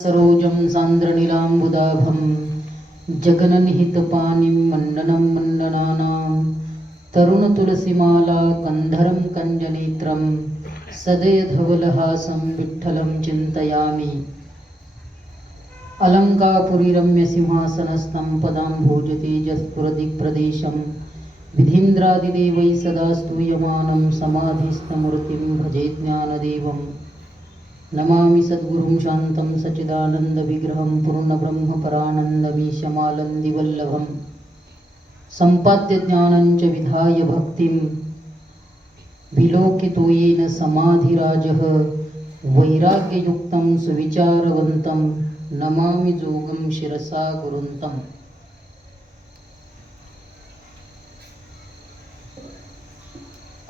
सरोजं सान्द्रनीलाम्बुदाभं जगननिहितपाणिं मण्डनं मण्डनानां तरुणतुलसीमाला कन्धरं कञ्जनेत्रं सदयधवलहासं विठ्ठलं चिन्तयामि। अलङ्कापुरीरम्यसिंहासनस्थं पदाम्भोजतेजस्फुरदिक्प्रदेशं विधीन्द्रादिदेवैः सदा स्तूयमानं समाधिस्थमूर्तिं भजे ज्ञानदेवम्। नमामि सद्गुरुं शान्तं सच्चिदानन्दविग्रहं पूर्णब्रह्मपरानन्दमीशमालन्दिवल्लभं सम्पाद्य ज्ञानं च विधाय भक्तिं विलोकितो येन समाधिराजः वैराग्ययुक्तं सुविचारवन्तं नमामि जोगं शिरसा गुरुन्तम्।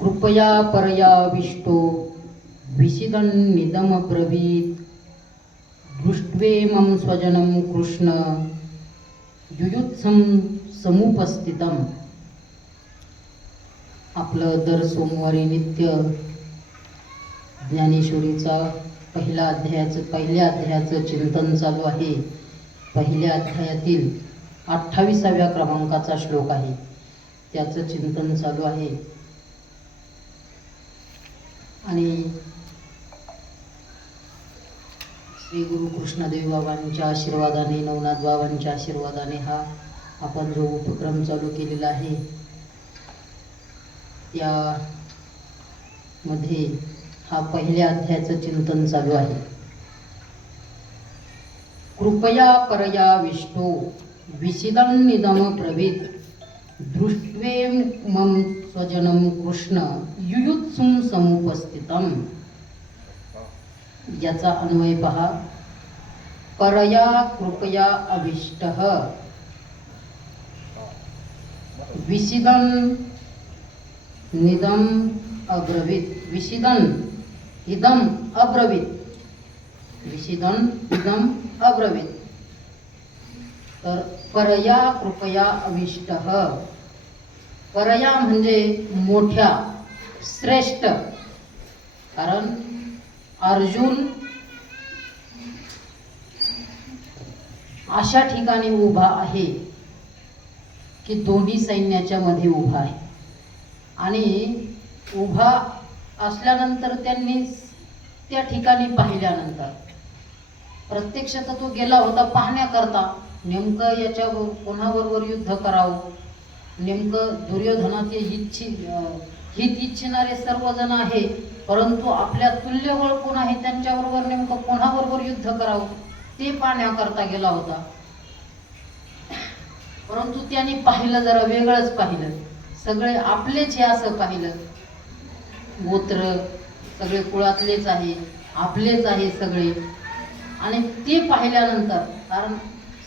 कृपया परयाविष्टो विषिदन्निदमब्रवीत् दृष्ट्वेमं स्वजनं कृष्ण युयुत्सं समुपस्थितम्। आपलं दर सोमवारी नित्य ज्ञानेश्वरीचा पहिल्या अध्यायाचं चिंतन चालू आहे। पहिल्या अध्यायातील 28व्या क्रमांकाचा श्लोक आहे, त्याचं चिंतन चालू आहे। आणि श्री गुरु कृष्णदेव बाबांच्या आशीर्वादाने, नवनाथ बाबांच्या आशीर्वादाने हा आपण जो उपक्रम चालू केलेला आहे त्यामध्ये हा पहिल्या अध्यायाचं चिंतन चालू आहे। कृपया परयाविष्टो विषिदन्निदम ब्रवीत् दृष्ट्वेमं स्वजनं कृष्ण युयुत्सुं समुपस्थितम्। याचा अन्वय पहा। परया कृपया अविष्टः विषिदन् निदम अब्रवीत् विषिदन् इदम अब्रवीत् विषिदन् इदम अब्रवीत्। तर परया कृपया अविष्टः, परया म्हणजे मोठ्या, श्रेष्ठ। कारण अर्जुन अशा ठिकाणी उभा आहे की दोन्ही सैन्याच्या मध्ये उभा आहे, आणि उभा असल्यानंतर त्यांनी त्या ठिकाणी पाहिल्यानंतर प्रत्यक्षात तो गेला होता पाहण्याकरता, नेमकं याच्या कोणाबरोबर युद्ध करावं, नेमकं दुर्योधनाचे हित इच्छिणारे सर्वजण आहे, परंतु आपल्या तुल्यबळ कोण आहे त्यांच्याबरोबर नेमकं कोणाबरोबर युद्ध करावं ते पाहण्याकरता गेला होता। परंतु त्यांनी पाहिलं जरा वेगळंच पाहिलं, सगळे आपलेच हे असं पाहिलं, गोत्र सगळे कुळातलेच आहे, आपलेच आहे सगळे। आणि ते पाहिल्यानंतर, कारण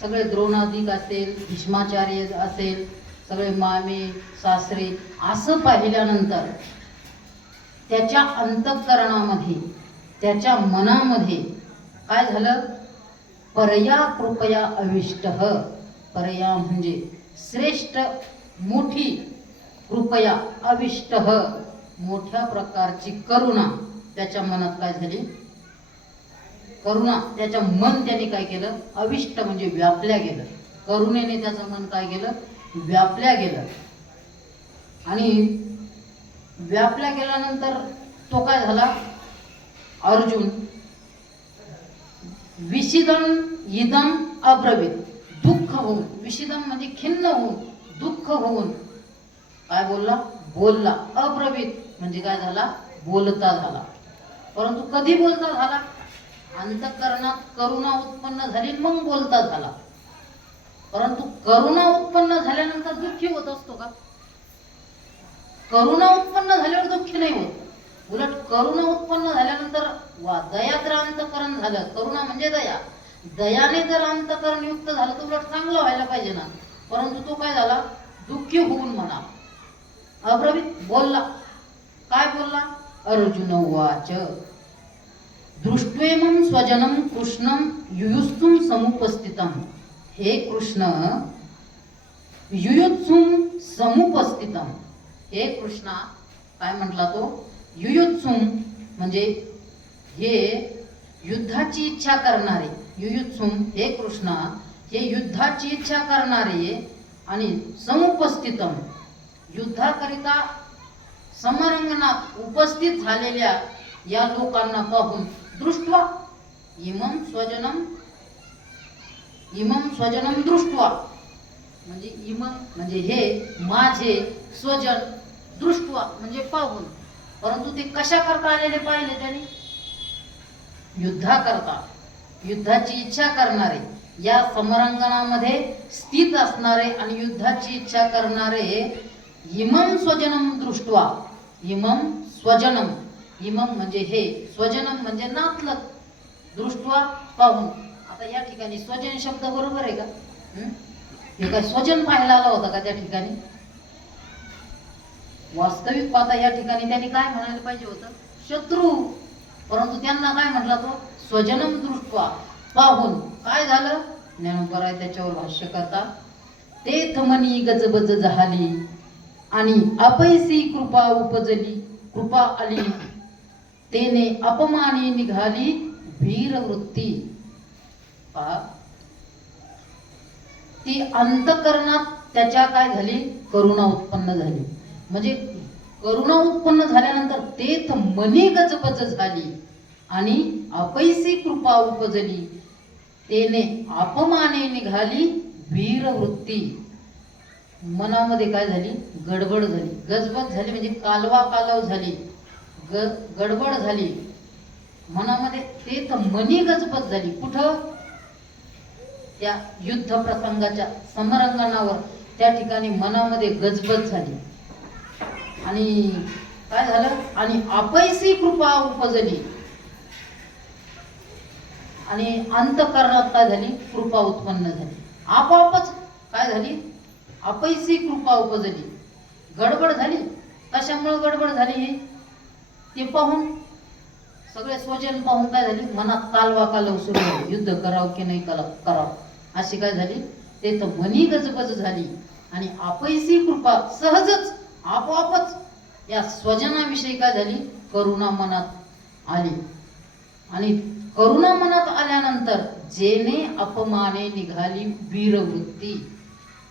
सगळे द्रोणादिक असेल, भीष्माचार्य असेल, सगळे मामे सासरे असं पाहिल्यानंतर त्याच्या अंतःकरणामध्ये, त्याच्या मनामध्ये काय झालं? परया कृपया अविष्टः, परया म्हणजे श्रेष्ठ, मोठी, कृपया अविष्टः मोठ्या प्रकारची करुणा त्याच्या मनात काय झाली? करुणा, त्याच्या मन त्याने काय केलं? अविष्ट म्हणजे व्यापल्या गेलं, करुणेने त्याचं मन काय केलं? व्यापल्या गेलं। आणि व्यापल्या गेल्यानंतर तो काय झाला? अर्जुन विषिदन इदम अब्रवीत्, दुःख होऊन, विषिदन म्हणजे खिन्न होऊन, दुःख होऊन काय बोलला? बोलला। अब्रवीत् म्हणजे काय झाला? बोलता झाला। परंतु कधी बोलता झाला? अंतःकरणात करुणा उत्पन्न झाली मग बोलता झाला। परंतु करुणा उत्पन्न झाल्यानंतर दुःखी होत असतो का? करुणा उत्पन्न झाल्यावर दुःखी नाही होत, उलट करुणा उत्पन्न झाल्यानंतर दया जर अंतःकरण झालं, करुणा म्हणजे दया, दयाने जर अंतःकरण युक्त झालं तर उलट चांगलं व्हायला पाहिजे ना। परंतु तो काय झाला? दुःखी होऊन म्हणा अब्रवीत् बोलला। काय बोलला? अर्जुन उवाच दृष्ट्वेमं स्वजनं कृष्णं युयुत्सुं समुपस्थितं। हे कृष्ण युयुत्सुं समुपस्थितं, हे कृष्णा काय म्हटला तो? युयुत्सुं म्हणजे हे युद्धाची इच्छा करणारे, युयुत्सुम, हे कृष्णा, हे युद्धाची इच्छा करणारे आणि समुपस्थितम, युद्धाकरिता समरंगणात उपस्थित झालेल्या या लोकांना पाहून दृष्ट्वा इमं स्वजनम दृष्ट्वा, म्हणजे इमं म्हणजे हे माझे, स्वजन दृष्ट्वा म्हणजे पाहून, परंतु ते कशा करता आलेले पाहिले त्यांनी, युद्धाकरता, युद्धाची इच्छा करणारे, या समरांगणामध्ये स्थित असणारे आणि युद्धाची इच्छा करणारे इमं स्वजनम दृष्ट्वा, इमं स्वजनम, इमं म्हणजे हे, स्वजनम म्हणजे नातलग, दृष्ट्वा पाहून. आता या ठिकाणी स्वजन शब्द बरोबर आहे का? हे काय स्वजन पाहायला आला होता का त्या ठिकाणी? वास्तविक पाहता या ठिकाणी त्यांनी काय म्हणायला पाहिजे होतं, शत्रू, परंतु त्यांना काय म्हटला तो, स्वजनम दृष्ट्वा, पाहून. काय झालं? ज्ञानोबराय त्याच्यावर भाष्य करता, तेथ मनी गजबज झाली आणि अपैसी कृपा उपजली, कृपा आली, तेने अपमानी निघाली वीरवृत्ती. पहा, ती अंतकरणात त्याच्या काय झाली, करुणा उत्पन्न झाली. म्हणजे करुणा उत्पन्न झाल्यानंतर तेथ मनी गजबज झाली आणि अपैसी कृपा उपजली, तेने अपमाने निघाली वीरवृत्ती. मनामध्ये काय झाली, गडबड झाली, गजबज झाली, म्हणजे कालवा कालव झाली, गडबड झाली मनामध्ये. तेथ मनी गजबज झाली, कुठं, त्या युद्ध प्रसंगाच्या समरंगणावर, त्या ठिकाणी मनामध्ये गजबज झाली. आणि काय झालं, आणि अपैसी कृपा उपजली, आणि अंतकरणात काय झाली, कृपा उत्पन्न झाली. आपोआपच काय झाली, अपैसी कृपा उपजली, गडबड झाली. कशामुळे गडबड झाली हे, ते पाहून, सगळे स्वजन पाहून काय झाली, मनात कालवा कालव सुरू झाली, युद्ध करावं की नाही करावं अशी काय झाली, ते तर मनी गजबज झाली. आणि अपैसी कृपा, सहजच आपोआपच या स्वजनाविषयी काय झाली, करुणा मनात आली. आणि करुणा मनात आल्यानंतर जेने अपमाने निघाली वीरवृत्ती.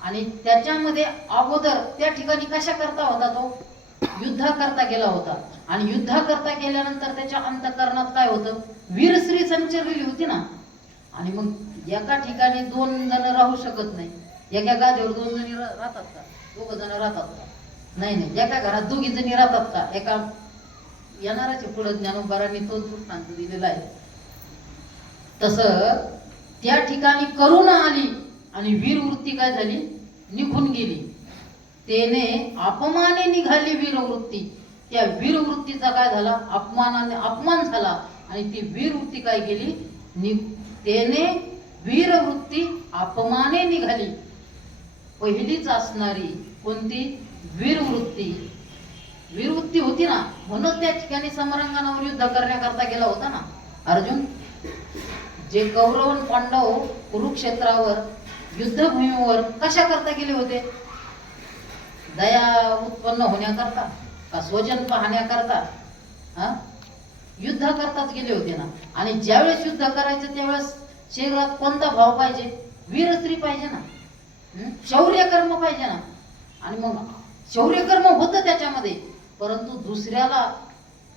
आणि त्याच्यामध्ये अगोदर त्या ठिकाणी कशा करता होता तो, युद्धा करता गेला होता. आणि युद्धा करता गेल्यानंतर त्याच्या अंतकरणात काय होतं, वीरश्री संचरलेली होती ना. आणि मग एका ठिकाणी दोन जण राहू शकत नाही, एका गादीवर दोन जणी राहतात का, दोघ जण राहतात का, नाही नाही. एका घरात दोघी जणी राहतात का, एका येणाराच्या पुढे ज्ञानोबारांनी तोच दृष्टांत दिलेला आहे. तसं त्या ठिकाणी करुणा आली आणि वीरवृत्ती काय झाली, निघून गेली. तेने अपमाने निघाली वीरवृत्ती, त्या वीरवृत्तीचा काय झाला, अपमानाने अपमान झाला. आणि ती वीरवृत्ती काय गेली, तेने वीरवृत्ती अपमाने निघाली. पहिलीच असणारी कोणती, वीरवृत्ती, वीरवृत्ती होती ना, म्हणून त्या ठिकाणी समरांगणावर युद्ध करण्याकरता गेला होता ना अर्जुन. जे कौरव आणि पांडव कुरुक्षेत्रावर युद्धभूमीवर कशा करता गेले होते, दया उत्पन्न होण्याकरता का स्वजन पाहण्याकरता, युद्ध करताच गेले होते ना. आणि ज्यावेळेस युद्ध करायचं त्यावेळेस शरीरात कोणता भाव पाहिजे, वीरश्री पाहिजे ना, शौर्यकर्म पाहिजे ना. आणि मग शौर्यकर्म होतं त्याच्यामध्ये, परंतु दुसऱ्याला,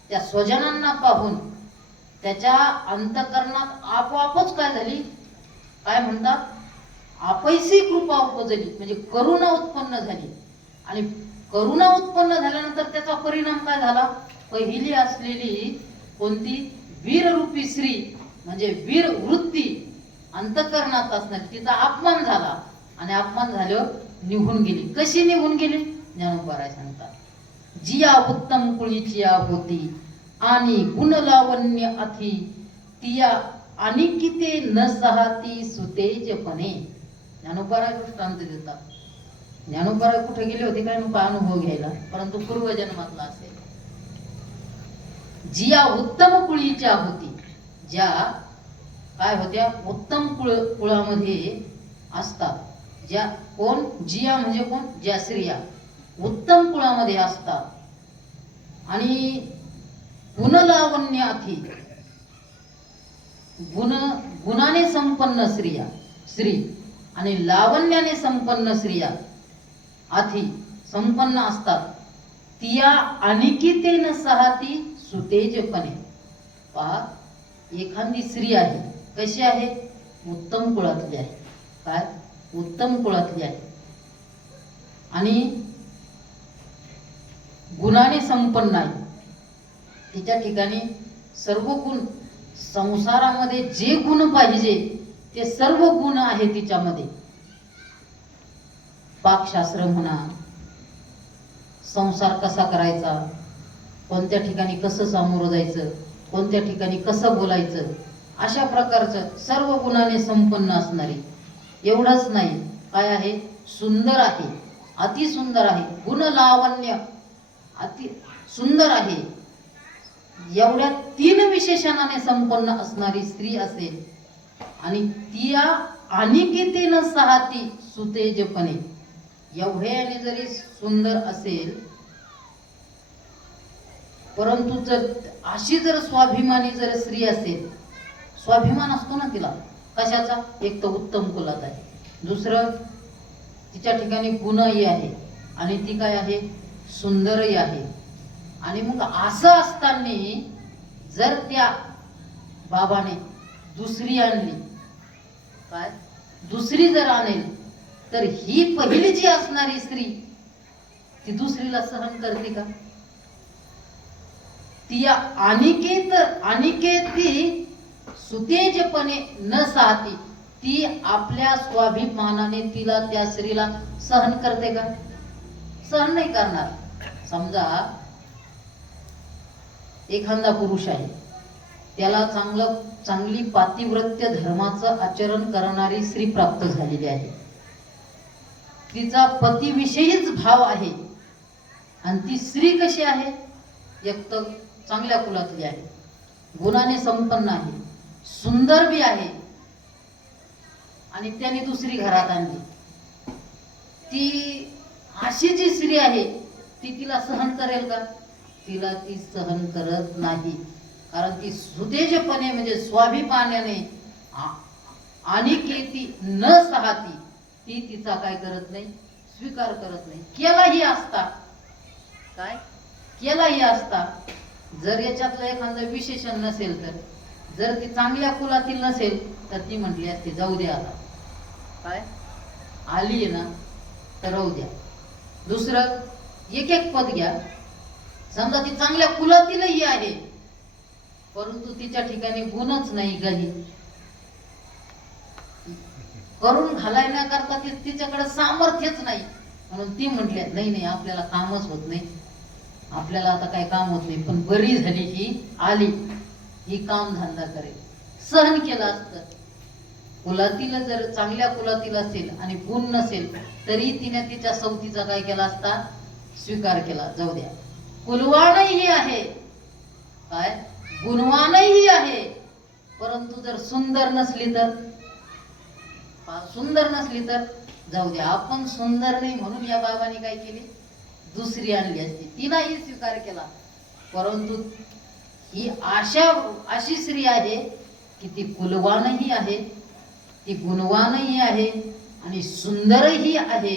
त्या स्वजनांना पाहून त्याच्या अंतकरणात आपोआपच काय झाली, काय म्हणतात, अपैसी कृपा उपजली, म्हणजे करुणा उत्पन्न झाली. आणि करुणा उत्पन्न झाल्यानंतर त्याचा परिणाम काय झाला, पहिली असलेली कोणती, वीररूपी श्री म्हणजे वीर वृत्ती अंतकरणात असणार, तिचा अपमान झाला. आणि अपमान झाल्यावर निघून गेली. कशी निघून गेली, ज्ञानोबराय सांगतात, जिया उत्तम कुळीची होती आणि गुणलावण्य अथी, तिया आणि किते न सहाती सुतेजपणे. ज्ञानोबराय दृष्टांत देतात. ज्ञानोबराय कुठे गेले होते काय अनुभव घ्यायला, परंतु पूर्वजन्मातला असेल. जिया उत्तम कुळीच्या होती, ज्या काय होत्या, उत्तम कुळामध्ये असतात, ज्या कोण, जिया म्हणजे कोण, ज्या स्त्रिया उत्तम कुळामध्ये असतात. आणि गुणलावण्यार्थी, गुण गुणाने संपन्न स्त्री आणि लावण्याने संपन्न स्त्रिया आधी संपन्न असतात, तिया अनिकितेन सहाती सुतेजपणे. पहा, एखादी स्त्री आहे, कशी आहे? उत्तम कुळातली आहे. काय? उत्तम कुळातली आहे आणि गुणाने संपन्न आहे. तिच्या ठिकाणी सर्व गुण, संसारामध्ये जे गुण पाहिजे ते सर्व गुण आहे तिच्यामध्ये. पाकशास्त्र म्हणा, संसार कसा करायचा, कोणत्या ठिकाणी कसं सामोरं जायचं, कोणत्या ठिकाणी कसं बोलायचं, अशा प्रकारचं सर्व गुणाने संपन्न असणारी. एवढंच नाही, काय आहे? सुंदर आहे, अति सुंदर आहे, गुण लावण्य अति सुंदर आहे. एवढ्या 3 विशेषणाने संपन्न असणारी स्त्री असेल आणि तिया अनिकितेन सहाती सुतेजपणे. एवढ्याने जरी सुंदर असेल, परंतु जर अशी जर स्वाभिमानी जर स्त्री असेल, स्वाभिमान असतो ना तिला कशाचा? एक तर उत्तम कुलात आहे, दुसरं तिच्या ठिकाणी गुणही आहे आणि ती काय आहे? सुंदरही आहे. आणि मग असं असताना जर त्या बाबाने दुसरी आणली, काय दुसरी जर आणेल, तर ही पहिली जी असणारी स्त्री ती दुसरीला सहन करते का? ती अनिकेती सुतेजपणे न साहती, ती आपल्या स्वाभिमानाने तिला त्या स्त्रीला सहन करते का? सहन नाही करणार. समजा एखादा पुरुष आहे, त्याला चांगली पातिव्रत्य धर्माचं आचरण करणारी स्त्री प्राप्त झालेली आहे. तिचा पतीविषयीच भाव आहे आणि ती स्त्री कशी आहे? एक तर चांगल्या कुलातली आहे, गुणाने संपन्न आहे, सुंदर बी आहे आणि त्याने दुसरी घरात आणली. ती अशी जी स्त्री आहे ती तिला सहन करेल का? तिला ती सहन करत नाही. कारण ती सुतेजपणे म्हणजे स्वाभिमानाने अनिकेती न सहाती, ती तिचा काय करत नाही? स्वीकार करत नाही. केलाही असता, काय केलाही असता, जर याच्यातलं एखादं विशेषण नसेल, तर जर ती चांगल्या कुलातील नसेल तर ती म्हटली असते जाऊ द्या, आता काय आली आहे ना तर राहू द्या, दुसरं एक पद घ्या. समजा ती चांगल्या कुलातीलही आहे, परंतु तिच्या ठिकाणी गुणच नाही, काही करून घालायण्याकरता तिच्याकडे सामर्थ्यच नाही. म्हणून ती म्हटली नाही नाही, आपल्याला कामच होत नाही, आपल्याला आता काही काम होत नाही, पण बरी झाली ही आली, ही काम धंदा करेल. सहन केलं असतं. कुलातील जर चांगल्या कुलातील असेल आणि गुण नसेल तरी तिने तिच्या सवतीचा काय केला असता? स्वीकार केला. जाऊ द्या, कुलवानही आहे, काय गुणवानही आहे, परंतु जर सुंदर नसली तर, सुंदर नसली तर जाऊ द्या, आपण सुंदर नाही म्हणून या बाबाने काय केली? दुसरी आणली असती, तिलाही स्वीकार केला. परंतु ही अशी स्त्री आहे की ती कुलवानही आहे, ती गुणवानही आहे आणि सुंदरही आहे.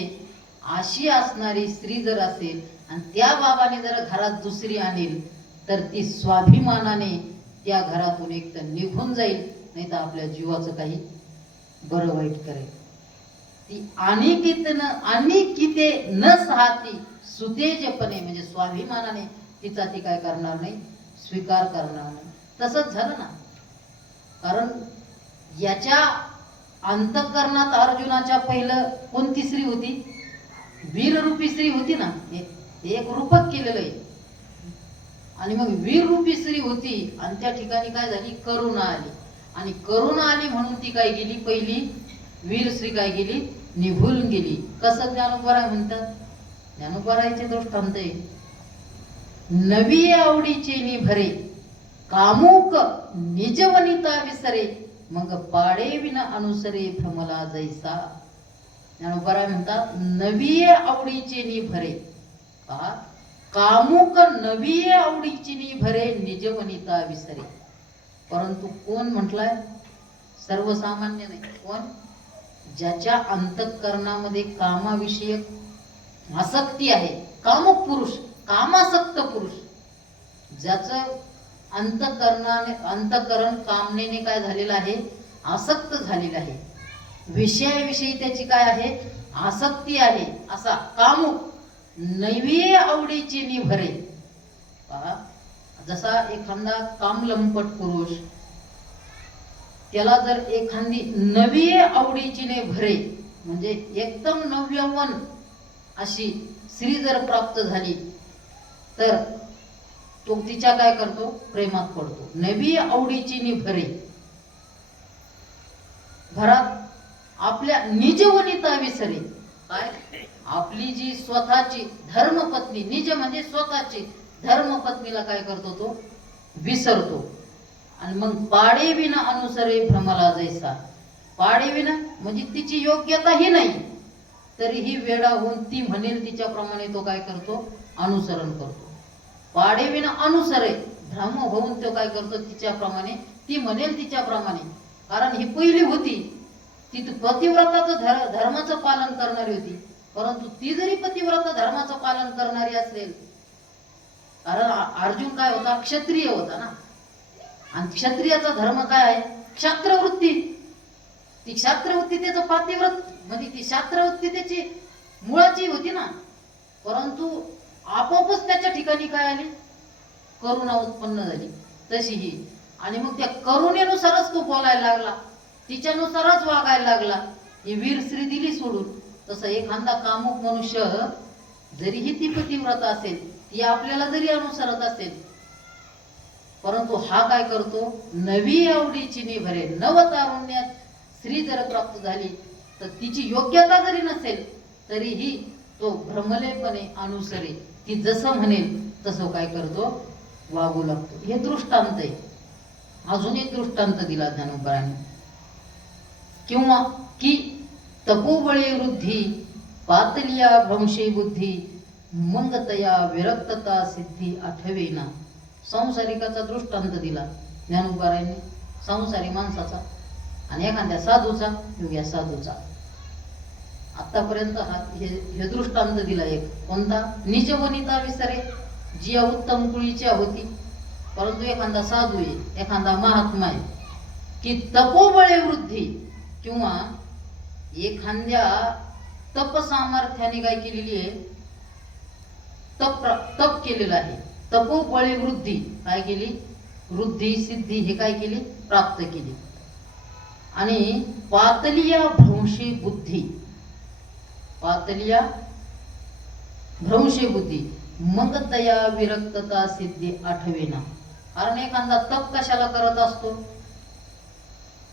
अशी असणारी स्त्री जर असेल आणि त्या बाबाने जर घरात दुसरी आणेल, तर ती स्वाभिमानाने त्या घरातून एक तर निघून जाईल, नाही तर आपल्या जीवाचं काही बरं वाईट करेल. ती अनिकिते न सहाती सुतेजपणे म्हणजे स्वाभिमानाने तिचा ती काय करणार नाही? स्वीकार करणार नाही. तसंच झालं ना. कारण याच्या अंतःकरणात अर्जुनाच्या पहिलं कोणती स्त्री होती? वीररूपी स्त्री होती ना. एक रूपक केलेलं आहे आणि मग वीररूपी स्त्री होती आणि त्या ठिकाणी काय झाली? करुणा आली. आणि करुणा आली म्हणून ती काय गेली? पहिली वीर स्त्री काय गेली? निघून गेली. कसं ज्ञानोबराय म्हणतात? ज्ञानोबरायचे दृष्टांत आहे, नवी आवडीचे निभरे कामुक निजवनिता विसरे मग पाडे विन अनुसरे भ्रमला जैसा. ज्ञानोबराय म्हणतात नवी आवडीचे निभरे, कामुक नवी आवडीची निभरे निजवनिता विसरे. परंतु कोण म्हटलाय? सर्वसामान्य नाही. कोण? ज्याच्या अंतःकरणामध्ये कामाविषयक आसक्ती आहे, कामुक पुरुष, कामासक्त पुरुष, ज्याचं अंतःकरण कामनेने काय झालेलं आहे? आसक्त झालेलं आहे. विषयाविषयी त्याची काय आहे? आसक्ती आहे. असा कामुक नैवे आवडीची निभरे. पहा, जसा एखादा कामलंपट पुरुष, त्याला जर एखादी नवी आवडीची ने भरे, म्हणजे एकदम नवयौवन अशी स्त्री जर प्राप्त झाली, तर तो तिच्या काय करतो? प्रेमात पडतो. नवी आवडीची नि भरे. भरात आपल्या निजवनिता विसरे. काय? आपली जी स्वतःची धर्मपत्नी, निज म्हणजे स्वतःची धर्मपत्नीला काय करतो? तो विसरतो. आणि मग पाडेविना अनुसरे भ्रमला जैसा. पाडेविना म्हणजे तिची योग्यताही नाही, तरीही वेडा होऊन ती म्हणेल तिच्याप्रमाणे तो काय करतो? अनुसरण करतो. पाडेविना अनुसरे, भ्रम होऊन तो काय करतो? तिच्याप्रमाणे, ती म्हणेल तिच्याप्रमाणे. कारण ही पहिली होती, ती पतिव्रताचं धर्माचं पालन करणारी होती. परंतु ती जरी पतिव्रता धर्माचं पालन करणारी असेल, कारण अर्जुन काय होता? क्षत्रिय होता ना. आणि क्षत्रियाचा धर्म काय आहे? क्षात्रवृत्ती. ती क्षात्रवृत्ती त्याचं पातिव्रत म्हणजे ती क्षात्रवृत्ती त्याची मुळाची होती ना. परंतु आपोआपच त्याच्या ठिकाणी काय आली? करुणा उत्पन्न झाली. तशी ही. आणि मग त्या करुणेनुसारच तो बोलायला लागला, तिच्यानुसारच वागायला लागला. ही वीर स्त्री दिली सोडून. तसं एखादा कामुक मनुष्य जरीही ती पतिव्रता असेल, ती आपल्याला जरी अनुसरत असेल, परंतु हा काय करतो? नवी आवडीची निभरे. नवतारुण्यात स्त्री जर प्राप्त झाली, तर तिची योग्यता जरी नसेल, तरीही तो भ्रमलेपणे अनुसरे. ती जसं म्हणेल तसं काय करतो? वागू लागतो. हे दृष्टांत आहे. अजून एक दृष्टांत दिला ज्ञानोबांनी. किंवा की तपोबळे वृद्धी पातलिया भ्रंशी बुद्धी मंगतया विरक्तता सिद्धी आठवेना. संसारिकाचा दृष्टांत दिला ज्ञानोबांनी, संसारी माणसाचा आणि एखाद्या साधूचा, योग्य साधूचा. आतापर्यंत हे दृष्टांत दिला एक. कोणता? निजवनिता विसरे, जी उत्तम कुळीची होती, परंतु एखादा साधू आहे, एखादा महात्मा आहे. की तपोबळे वृद्धी, किंवा एखाद्या तप सामर्थ्याने काय केलेली आहे? तप केलेलं आहे. तपोबळे वृद्धी काय केली? वृद्धी सिद्धी हे काय केली? प्राप्त केली. आणि पातलिया भ्रंशी बुद्धी, पातलिया भ्रंशी बुद्धी मग तया विरक्तता सिद्धी आठवेना. कारण एखादा तप कशाला करत असतो?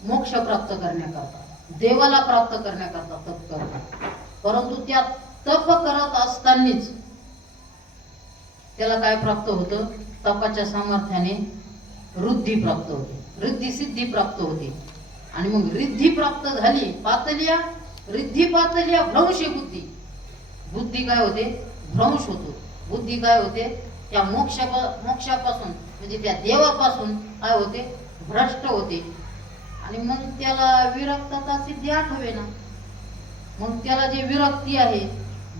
मोक्ष प्राप्त करण्याकरता, देवाला प्राप्त करण्याकरता तप करतो. परंतु त्या तप करत असतानाच त्याला काय प्राप्त होतं? तपाच्या सामर्थ्याने वृद्धी प्राप्त होते, रिद्धी सिद्धी प्राप्त होते. आणि मग रिद्धी प्राप्त झाली, पातलिया रिद्धी पातलिया भ्रंशी बुद्धी. बुद्धी काय होते? भ्रंश होतो. बुद्धी काय होते? त्या मोक्षापासून म्हणजे त्या देवापासून काय होते? भ्रष्ट होते. आणि मग त्याला विरक्तता सिद्धी आठवेना. मग त्याला जे विरक्ती आहे,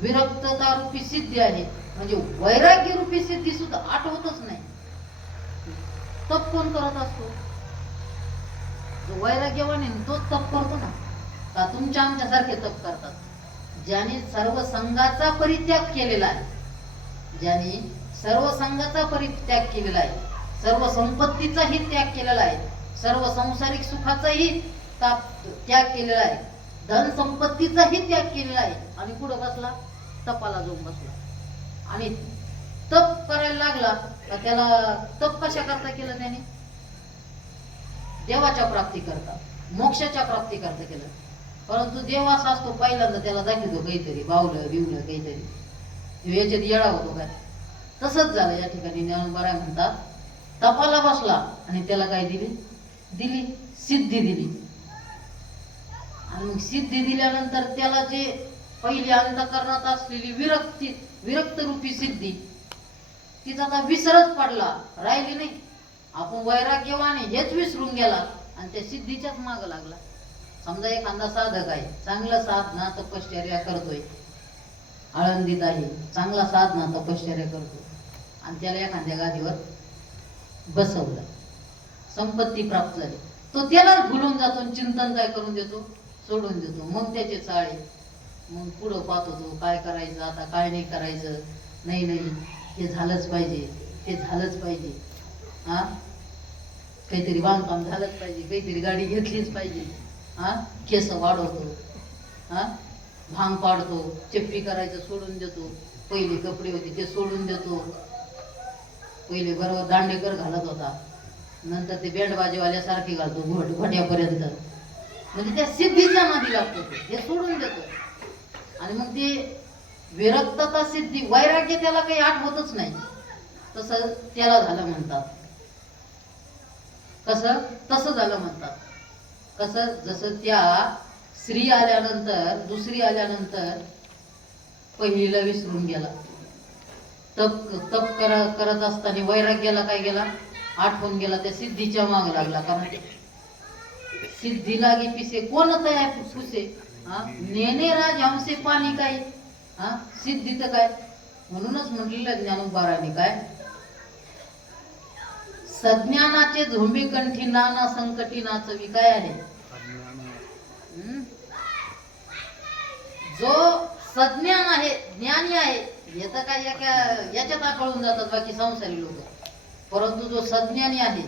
विरक्तता रूपी सिद्धी आहे, म्हणजे वैराग्य रूपी सिद्धी सुद्धा आठवतच नाही. तप कोण करत असतो? जो वैराग्यवान आहे तोच तप करतो ना. का तुमच्या आमच्यासारखे तप करतात? ज्याने सर्व संघाचा परित्याग केलेला आहे, ज्याने सर्व संघाचा परित्याग केलेला आहे, सर्व संपत्तीचाही त्याग केलेला आहे, सर्व संसारिक सुखाचाही त्याग केलेला आहे, धन संपत्तीचाही त्याग केलेला आहे. आणि पुढे बसला, तपाला जाऊन बसला आणि तप करायला लागला. त्याला तप कशा करता केलं? त्याने देवाच्या प्राप्ती करता, मोक्षाच्या प्राप्ती करता केलं. परंतु देव असा असतो, पहिल्यांदा त्याला दाखवतो काहीतरी बावलं बिवलं काहीतरी, याच्यात येडा होतो काय. तसंच झालं या ठिकाणी. ज्ञानोबा म्हणतात तपाला बसला आणि त्याला काय दिली? सिद्धी दिली. आणि मग सिद्धी दिल्यानंतर त्याला जे पहिली अंतःकरणात असलेली विरक्त रूपी सिद्धी, तिचा आता विसरच पडला, राहिली नाही. आपण वैराग्यवान हेच विसरून गेला आणि त्या सिद्धीच्याच माग लागला. समजा एखादा साधक आहे, चांगला साधना तपश्चर्या करतोय, आळंदीत आहे, चांगला साधना तपश्चर्या करतो, आणि त्याला एखाद्या गादीवर बसवलं, संपत्ती प्राप्त झाली, तो त्यालाच भुलून जातो, चिंतन काय करून देतो, सोडून देतो. मग त्याचे चाळे, मग पुढं पाहतो तो काय करायचं, आता काय नाही करायचं, नाही नाही हे झालंच पाहिजे, ते झालंच पाहिजे, हा काहीतरी बांधकाम झालंच पाहिजे, काहीतरी गाडी घेतलीच पाहिजे, हा केस वाढवतो, हा भांग पाडतो, चप्पी करायचं सोडून देतो, पहिले कपडे होते ते सोडून देतो, पहिले बरोबर दांडेकर घालत होता, नंतर ते बँडबाजीवाल्यासारखे घालतो घोट्यापर्यंत, म्हणजे त्या सिद्धीच्या नादी लागतो, हे सोडून देतो. आणि मग ते विरक्तता सिद्धी, वैराग्य त्याला काही आठवतच नाही, तसं त्याला झालं म्हणतात. कसं तसं झालं म्हणतात. कसं, जसं त्या स्त्री आल्यानंतर, दुसरी आल्यानंतर पहिलीला विसरून गेला, तप करत असताना वैराग्याला काय गेला, आठवून गेला, त्या सिद्धीच्या माग लागला. कारण सिद्धी लागे पिसे कोण तया पुसे, हा नेने राज हमसे पाणी काय, हा सिद्धी तर काय. म्हणूनच म्हटलेलं ज्ञानोबाराने काय, सज्ञानाचे झोंबे कंठी नाना संकटी नाचवी, काय आहे, जो सज्ञान आहे, ज्ञानी आहे, हे तर काय याच्यात आकळून जातात बाकी संसारी लोक, परंतु जो सज्ञानी आहे,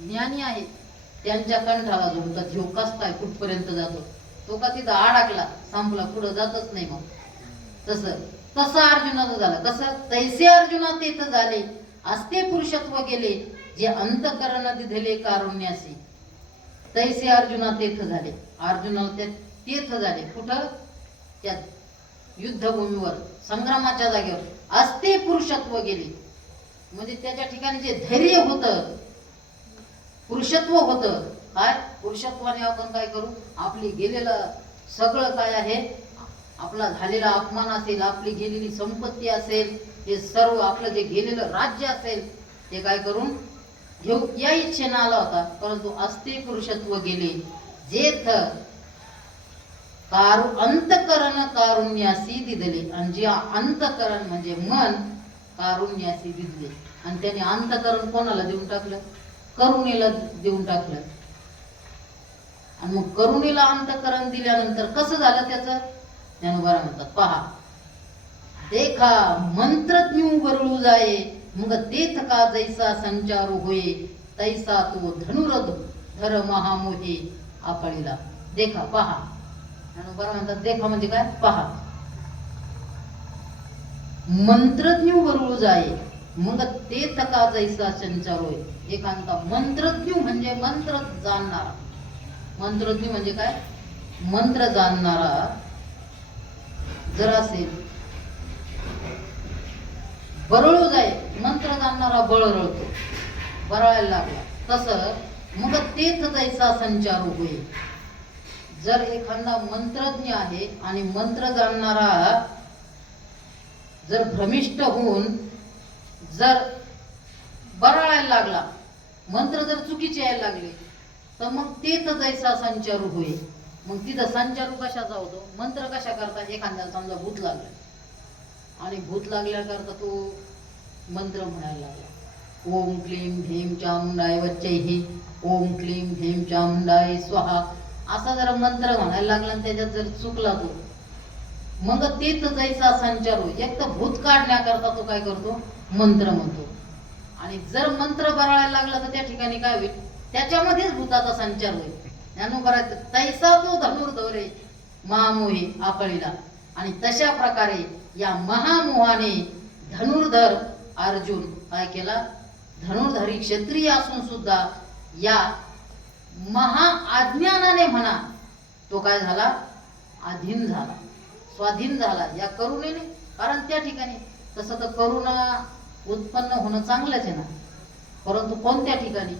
ज्ञानी आहे, त्यांच्या कंठाला झोंबतात. ह्यो कसं कुठपर्यंत जातो, तो का तिथं अडकला, संपला, पुढं जातच नाही. मग तसं अर्जुनाचं झालं. कसं, तैसे अर्जुना तेथ झाले, असते पुरुषत्व गेले, जे अंतकरण दिधले कारुण्यासी. तैसे अर्जुना तेथ झाले, अर्जुनाला तेथ झाले, कुठं, त्या युद्धभूमीवर, संग्रामाच्या जागेवर. असते पुरुषत्व गेले, म्हणजे त्याच्या ठिकाणी जे धैर्य होतं, पुरुषत्व होतं. काय पुरुषत्वाने आपण काय करू, आपली गेलेलं सगळं काय आहे, आपला झालेला अपमान असेल, आपली गेलेली संपत्ती असेल, हे सर्व आपलं जे गेलेलं राज्य असेल, ते काय करून घेऊ या इच्छेनं आला होता. परंतु असते पुरुषत्व गेले, जेथ अंतकरण कारुण्यासी दिदले. आणि जे अंतकरण म्हणजे मन कारुण्यासी दिदले, आणि त्याने अंतकरण कोणाला देऊन टाकलं, करुणेला देऊन टाकलं. आणि मग करुणेला अंतकरण दिल्यानंतर कसं झालं त्याचं, ज्ञानोबा म्हणतात, पहा, देखा मंत्रज्ञ बरळू जाये, मग तेथ का जैसा संचारू होये, तैसा तो धनुरध धर महामोहे आपळीला. देखा, पहा, ज्ञानोबा म्हणतात, देखा म्हणजे काय, पहा, मंत्रज्ञ बरळू जाये, मग तेथ का जैसा संचार होय. एकांता मंत्रज्ञ म्हणजे मंत्र जाणणारा, मंत्रज्ञ म्हणजे काय, मंत्र जाणणारा जर असेल, बरळू जाय, मंत्र जाणणारा बळरळतो, बरळायला लागला, तसं मग तेथ जैसा संचार होय. जर एखादा मंत्रज्ञ आहे आणि मंत्र जाणणारा जर भ्रमिष्ट होऊन जर बरळायला लागला, मंत्र जर चुकीचे यायला लागले, तर मग तेथ जैसा संचारू होय. मग तिथं संचारू कशाचा होतो, मंत्र कशा करता, एखाद्याला समजा भूत लागलं, आणि भूत लागल्याकरता तो मंत्र म्हणायला लागला, ओम क्लीम भीम चामुंडाय वच्चैहि, ओम क्लीम भीम चामुंडाय स्वाहा, असा जर मंत्र म्हणायला लागला आणि त्याच्यात जर चुकला तो, मग तेथ जैसा संचार होय. एक तर भूत काढण्याकरता तो काय करतो, मंत्र म्हणतो, आणि जर मंत्र बरळायला लागला तर त्या ठिकाणी काय होईल, त्याच्यामध्येच भूताचा संचार होईल. ज्ञानोबराचं तैसा तो धनुर्धरे महामोहे आपळीला. आणि तशा प्रकारे या महामोहाने धनुर्धर अर्जुन काय केला, धनुर्धरी क्षत्रिय असून सुद्धा या महा अज्ञानाने म्हणा तो काय झाला, अधीन झाला, स्वाधीन झाला या करुणेने. कारण त्या ठिकाणी तसं तर करुणा उत्पन्न होणं चांगलंच आहे ना, परंतु कोणत्या ठिकाणी,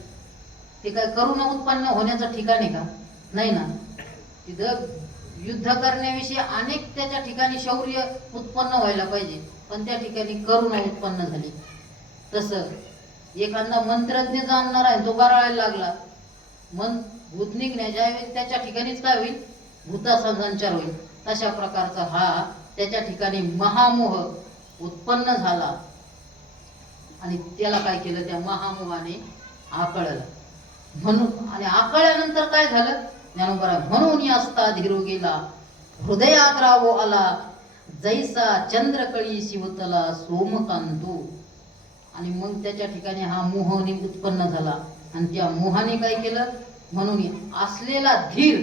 ते काय करुणा उत्पन्न होण्याचं ठिकाण आहे का, नाही ना. तिथं युद्ध करण्याविषयी अनेक त्याच्या ठिकाणी शौर्य उत्पन्न व्हायला पाहिजे, पण त्या ठिकाणी करुणा उत्पन्न झाली. तसं एखादा मंत्रज्ञ जाणणार आहे, तो बरळायला लागला, भूत निघण्याच्या वेळेस त्याच्या ठिकाणीच काय होईल, भूताचा संचार होईल. तशा प्रकारचा हा त्याच्या ठिकाणी महामोह उत्पन्न झाला आणि त्याला काय केलं, त्या महामोहाने आकळलं. म्हणून आणि आकळल्यानंतर काय झालं, ज्ञानोबा म्हणून असता धीरू गेला, हृदयात रावो आला, जैसा चंद्रकळी शिवतला सोमकांतू. आणि मग त्याच्या ठिकाणी हा मोहने उत्पन्न झाला आणि त्या मोहाने काय केलं, म्हणून असलेला धीर,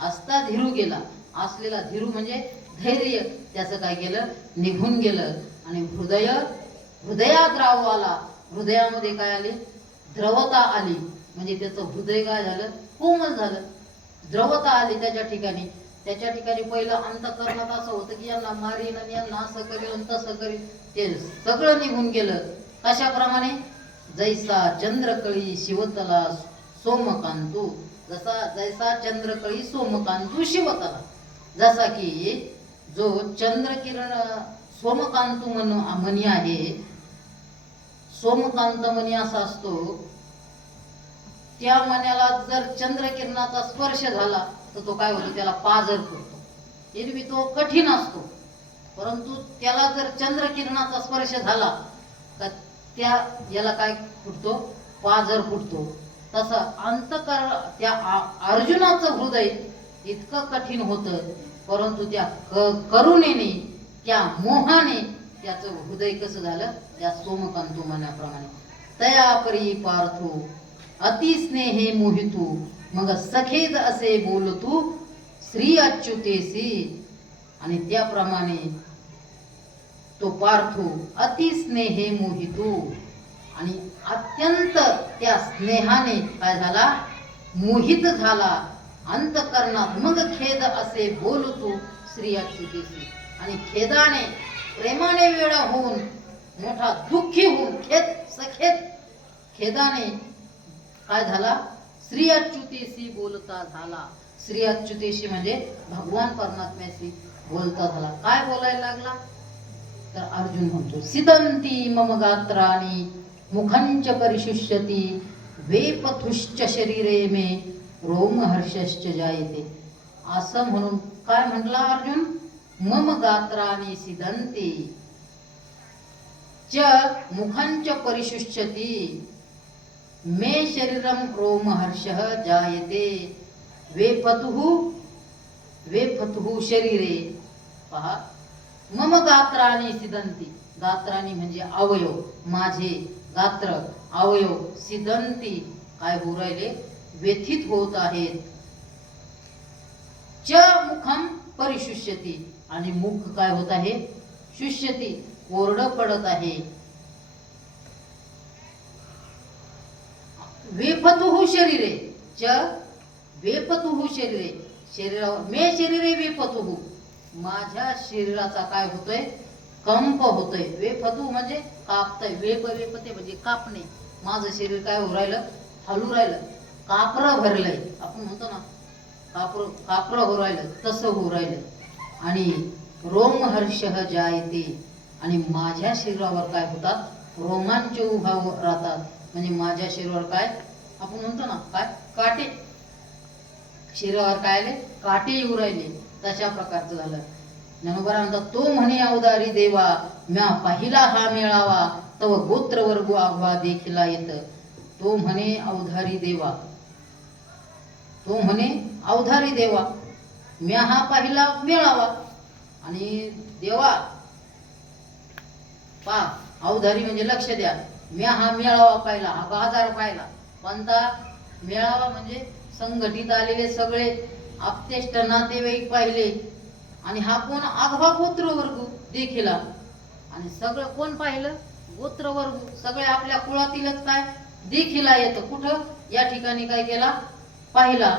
असता धीरू गेला, असलेला धीरू म्हणजे धैर्य, त्याचं काय केलं, निघून गेलं. आणि हृदयात राव आला, हृदयामध्ये काय आले, द्रवता आली, म्हणजे त्याचं हृदय काय झालं, कोमल झालं, द्रवता आली त्याच्या ठिकाणी. त्याच्या ठिकाणी पहिलं अंतःकरणात असं होतं की यांना मारीन आणि यांना असं करेल तसं करेल, ते सगळं निघून गेलं. कशाप्रमाणे, जैसा चंद्रकळी शिवतला सोमकांतू, जैसा चंद्रकळी सोमकांतू शिवतला, जसा की जो चंद्रकिरण सोमकांतू मणी आहे, सोमकांत मणी असा असतो, त्या मण्याला जर चंद्रकिरणाचा स्पर्श झाला तर तो काय होतो, त्याला पाझर फुटतो. एरवी तो कठीण असतो, परंतु त्याला जर चंद्रकिरणाचा स्पर्श झाला तर त्या याला काय फुटतो, पाझर फुटतो. तसं अंतःकरण त्या अर्जुनाचं हृदय इतकं कठीण होतं, परंतु त्या करुणेने, त्या मोहाने त्याचं हृदय कसं झालं, त्या सोमकांतू म्हणण्याप्रमाणे. तया परी पार्थू अति स्नेहे मोहितू, मग सखेद असे बोलतू श्री अच्युतेसी. आणि त्याप्रमाणे तो पार्थू अति स्नेहे मोहितू, आणि अत्यंत त्या स्नेहाने काय झाला, मोहित झाला अंतःकरणात. मग खेद असे बोलतू श्री अच्युतेसी, आणि खेदाने, प्रेमाने वेळा होऊन, मोठा दुःखी होऊन, सखेद खेदाने काय झाला, श्री अच्युतेशी बोलता झाला. श्री अच्युतेशी म्हणजे भगवान परमात्म्याशी बोलता झाला. काय बोलायला लागला, तर अर्जुन म्हणतो, सिदंती मम गात्राणी मुखंच परिशुष्यती, वेपथुश्च शरीरे मे रोमहर्षश्च जायते. असं म्हणून काय म्हटला अर्जुन, मम गात्राणी सिदंती च मुखंच परिशुष्यती, मे शरीरम रोमहर्षः जायते, वेपतुः शरीरे. पहा, मम गात्राणी सिदंती, गात्राणी म्हणजे अवयव, माझे गात्र अवयव, सिदंती काय होऊ राहिले, व्यथित होत आहेत. च मुखम परिशुष्यती, आणि मुख काय होत आहे, शुष्यती कोरडं पडत आहे. वेपतुः शरीरे, च वेपतुः शरीरे, शरीरावर, मे शरीरे वेपतुः, माझ्या शरीराचा काय होतोय, कंप होतोय. वेपतुः म्हणजे कापतय, वेपते म्हणजे कापणे. माझं शरीर काय होऊ राहिलं, हलू राहिलं, कापरं भरलंय, आपण म्हणतो ना कापरं होऊ राहिलं, तसं होऊ राहिलं. आणि रोमहर्षः जायते, आणि माझ्या शरीरावर काय होतात, रोमांच उभा राहतात. म्हणजे माझ्या शरीरावर काय, आपण म्हणतो ना काय, काटे, शरीरावर काय आले, काटे येऊ राहिले, तशा प्रकारचं झालं. ज्ञानोबा म्हणतात, तो म्हणे अवधारी देवा, म्या पाहिला हा मेळावा, तव गोत्र वर्ग आघवा देखिला येत. तो म्हणे अवधारी देवा, तो म्हणे अवधारी देवा, म्या हा पाहिला मेळावा. आणि देवा पा, अवधारी म्हणजे लक्ष द्या, म्या हा मेळावा पाहिला, हा बाजार पाहिला. कोणता मेळावा, म्हणजे संघटित आलेले सगळे आपतेष्ट नातेवाईक पाहिले. आणि हा कोण, आघवा गोत्रवर्ग देखील. आणि सगळं कोण पाहिलं, गोत्रवर्ग, सगळे आपल्या कुळातीलच काय देखील येतं. कुठं, या ठिकाणी काय केला, पाहिला.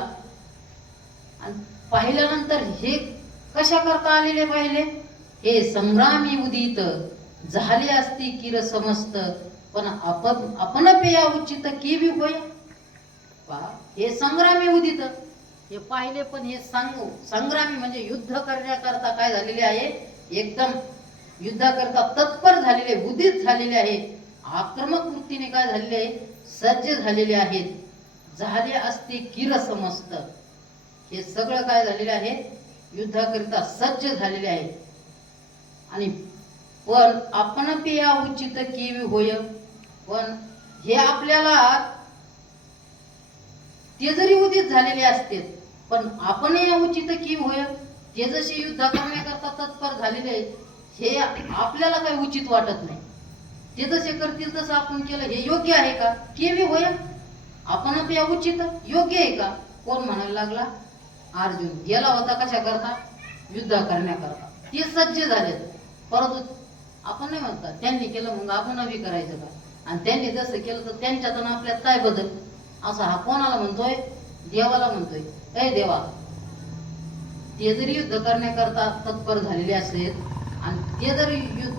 आणि पाहिल्यानंतर हे कशा करता आलेले पाहिले, हे संग्रामी उदित झाले असती किर समस्त, पण आपण पेया उचित की बी होय. पहा, हे संग्रामी उदित, हे पाहिले, पण हे संग्रामी म्हणजे युद्ध करण्याकरता काय झालेले आहे, एकदम युद्धाकरता तत्पर झालेले, उदित झालेले आहे, आक्रमक वृत्तीने काय झालेले आहे, सज्ज झालेले आहेत. झाले असते किर समस्त. हे सगळं काय झालेले आहे, युद्धाकरिता सज्ज झालेले आहे. आणि पण आपण पेया उचित केवी होय. पण हे आपल्याला ते जरी उदित झालेले असते, पण आपण या उचित कीव होय, ते जसे युद्ध करण्याकरता तत्पर झालेले आहेत, हे आपल्याला काही उचित वाटत नाही. ते जसे करतील तसं आपण केलं, हे योग्य आहे का? केवी होय, आपण पेया उचित योग्य आहे का? कोण म्हणायला लागला? अर्जुन. गेला होता कशा करता? युद्ध करण्याकरता. ते सज्ज झाले, परंतु आपण नाही म्हणतात त्यांनी केलं मग आपण बी करायचं का? आणि त्यांनी जसं केलं तर त्यांच्यातून आपल्यात काय बदल? असा हा कोणाला म्हणतोय? देवाला म्हणतोय. ए देवा, ते जरी युद्ध करण्याकरता तत्पर झालेले असेल आणि ते जर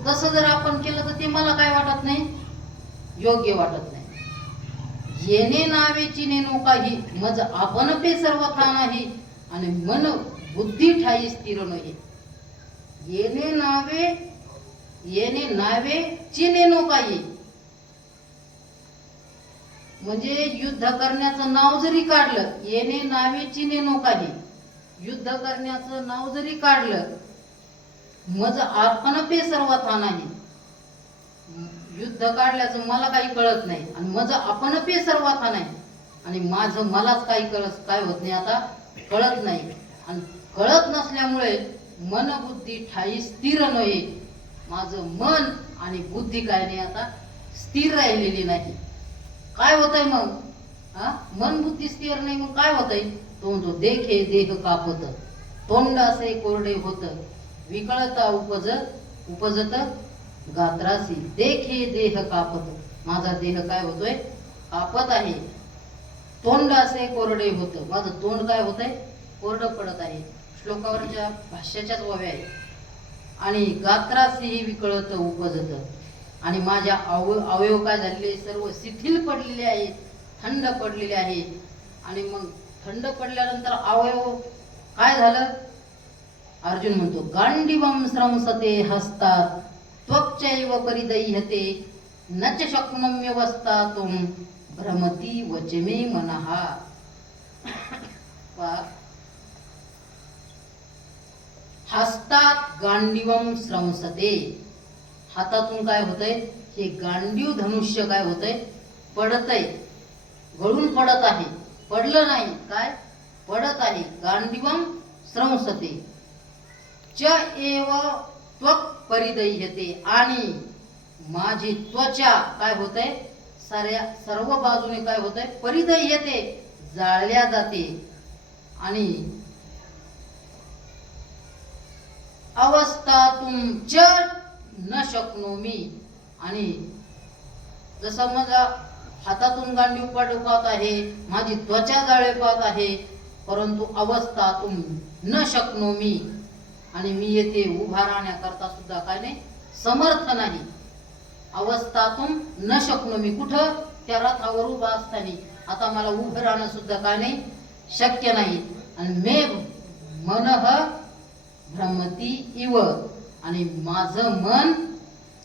तसं जर आपण केलं तर ते मला काय वाटत नाही, योग्य वाटत नाही. येणे नावेची नेनो काही मज आपण पे सर्वथा नाही आणि मन बुद्धी ठाई स्थिर नाही. येणे नावे चिनेनो काही म्हणजे युद्ध करण्याचं नाव जरी काढलं, येणे नावे चिनेनो काही, युद्ध करण्याचं नाव जरी काढलं, मज आपण पे सर्वथा नाही, युद्ध काढल्याचं मला काही कळत नाही आणि मज आपण पे सर्वथा नाही, आणि माझं मलाच काही काय होत नाही, आता कळत नाही. आणि कळत नसल्यामुळे मन बुद्धी ठाई स्थिर नये. माझं मन आणि बुद्धी काय नाही, आता स्थिर राहिलेली नाही. काय होतंय मग? मन बुद्धी स्थिर नाही, मग काय होतंय? तो म्हणतो देखे देह कापत, तोंड असे कोरडे होत, विकळता उपजत गात्रासी. देखे देह कापत, माझा देह काय होतोय? कापत आहे. तोंड असे कोरडे होत, माझं तोंड काय होतंय? कोरडं पडत आहे. श्लोकावरच्या भाष्याच्याच ओव्या आहे. आणि गात्रासीही विकळत उपजत, आणि माझ्या अवयव काय झालेले? सर्व शिथिल पडलेले आहेत, थंड पडलेले आहेत. आणि मग थंड पडल्यानंतर अवयव काय झालं? अर्जुन म्हणतो गांडीवम स्रंसते हस्तात त्वक्चैव परिदह्यते नच शक्नुम्यवस्थातुम भ्रमती वचमे मनहा. हस्तात गांडीवम स्रंसते, हातातून काय होतंय? हे गांडीव धनुष्य काय होतंय? पडतंय, गळून पडत आहे. पडलं नाही, काय पडत आहे. गांडीवम स्रंसते च एव त्वक परिदह्यते, आणि माझी त्वचा काय होतंय? सर्व बाजूने काय होतंय? परिदह्यते, जाळल्या जाते. आणि अवस्थातुम च न शक्नोमी, आणि जसं माझ्या हातातून गांडीव पडत आहे, माझी त्वचा जाळे पाहत आहे, परंतु अवस्थातुम न शक्नोमी, आणि मी येथे उभा राहण्याकरता सुद्धा काय नाही, समर्थ नाही. अवस्थातुम न शक्नोमी, कुठं? त्या रथावर उभा असताना आता मला उभं राहणं सुद्धा काय नाही, शक्य नाही. आणि मे मनः भ्रमती इव, आणि माझं मन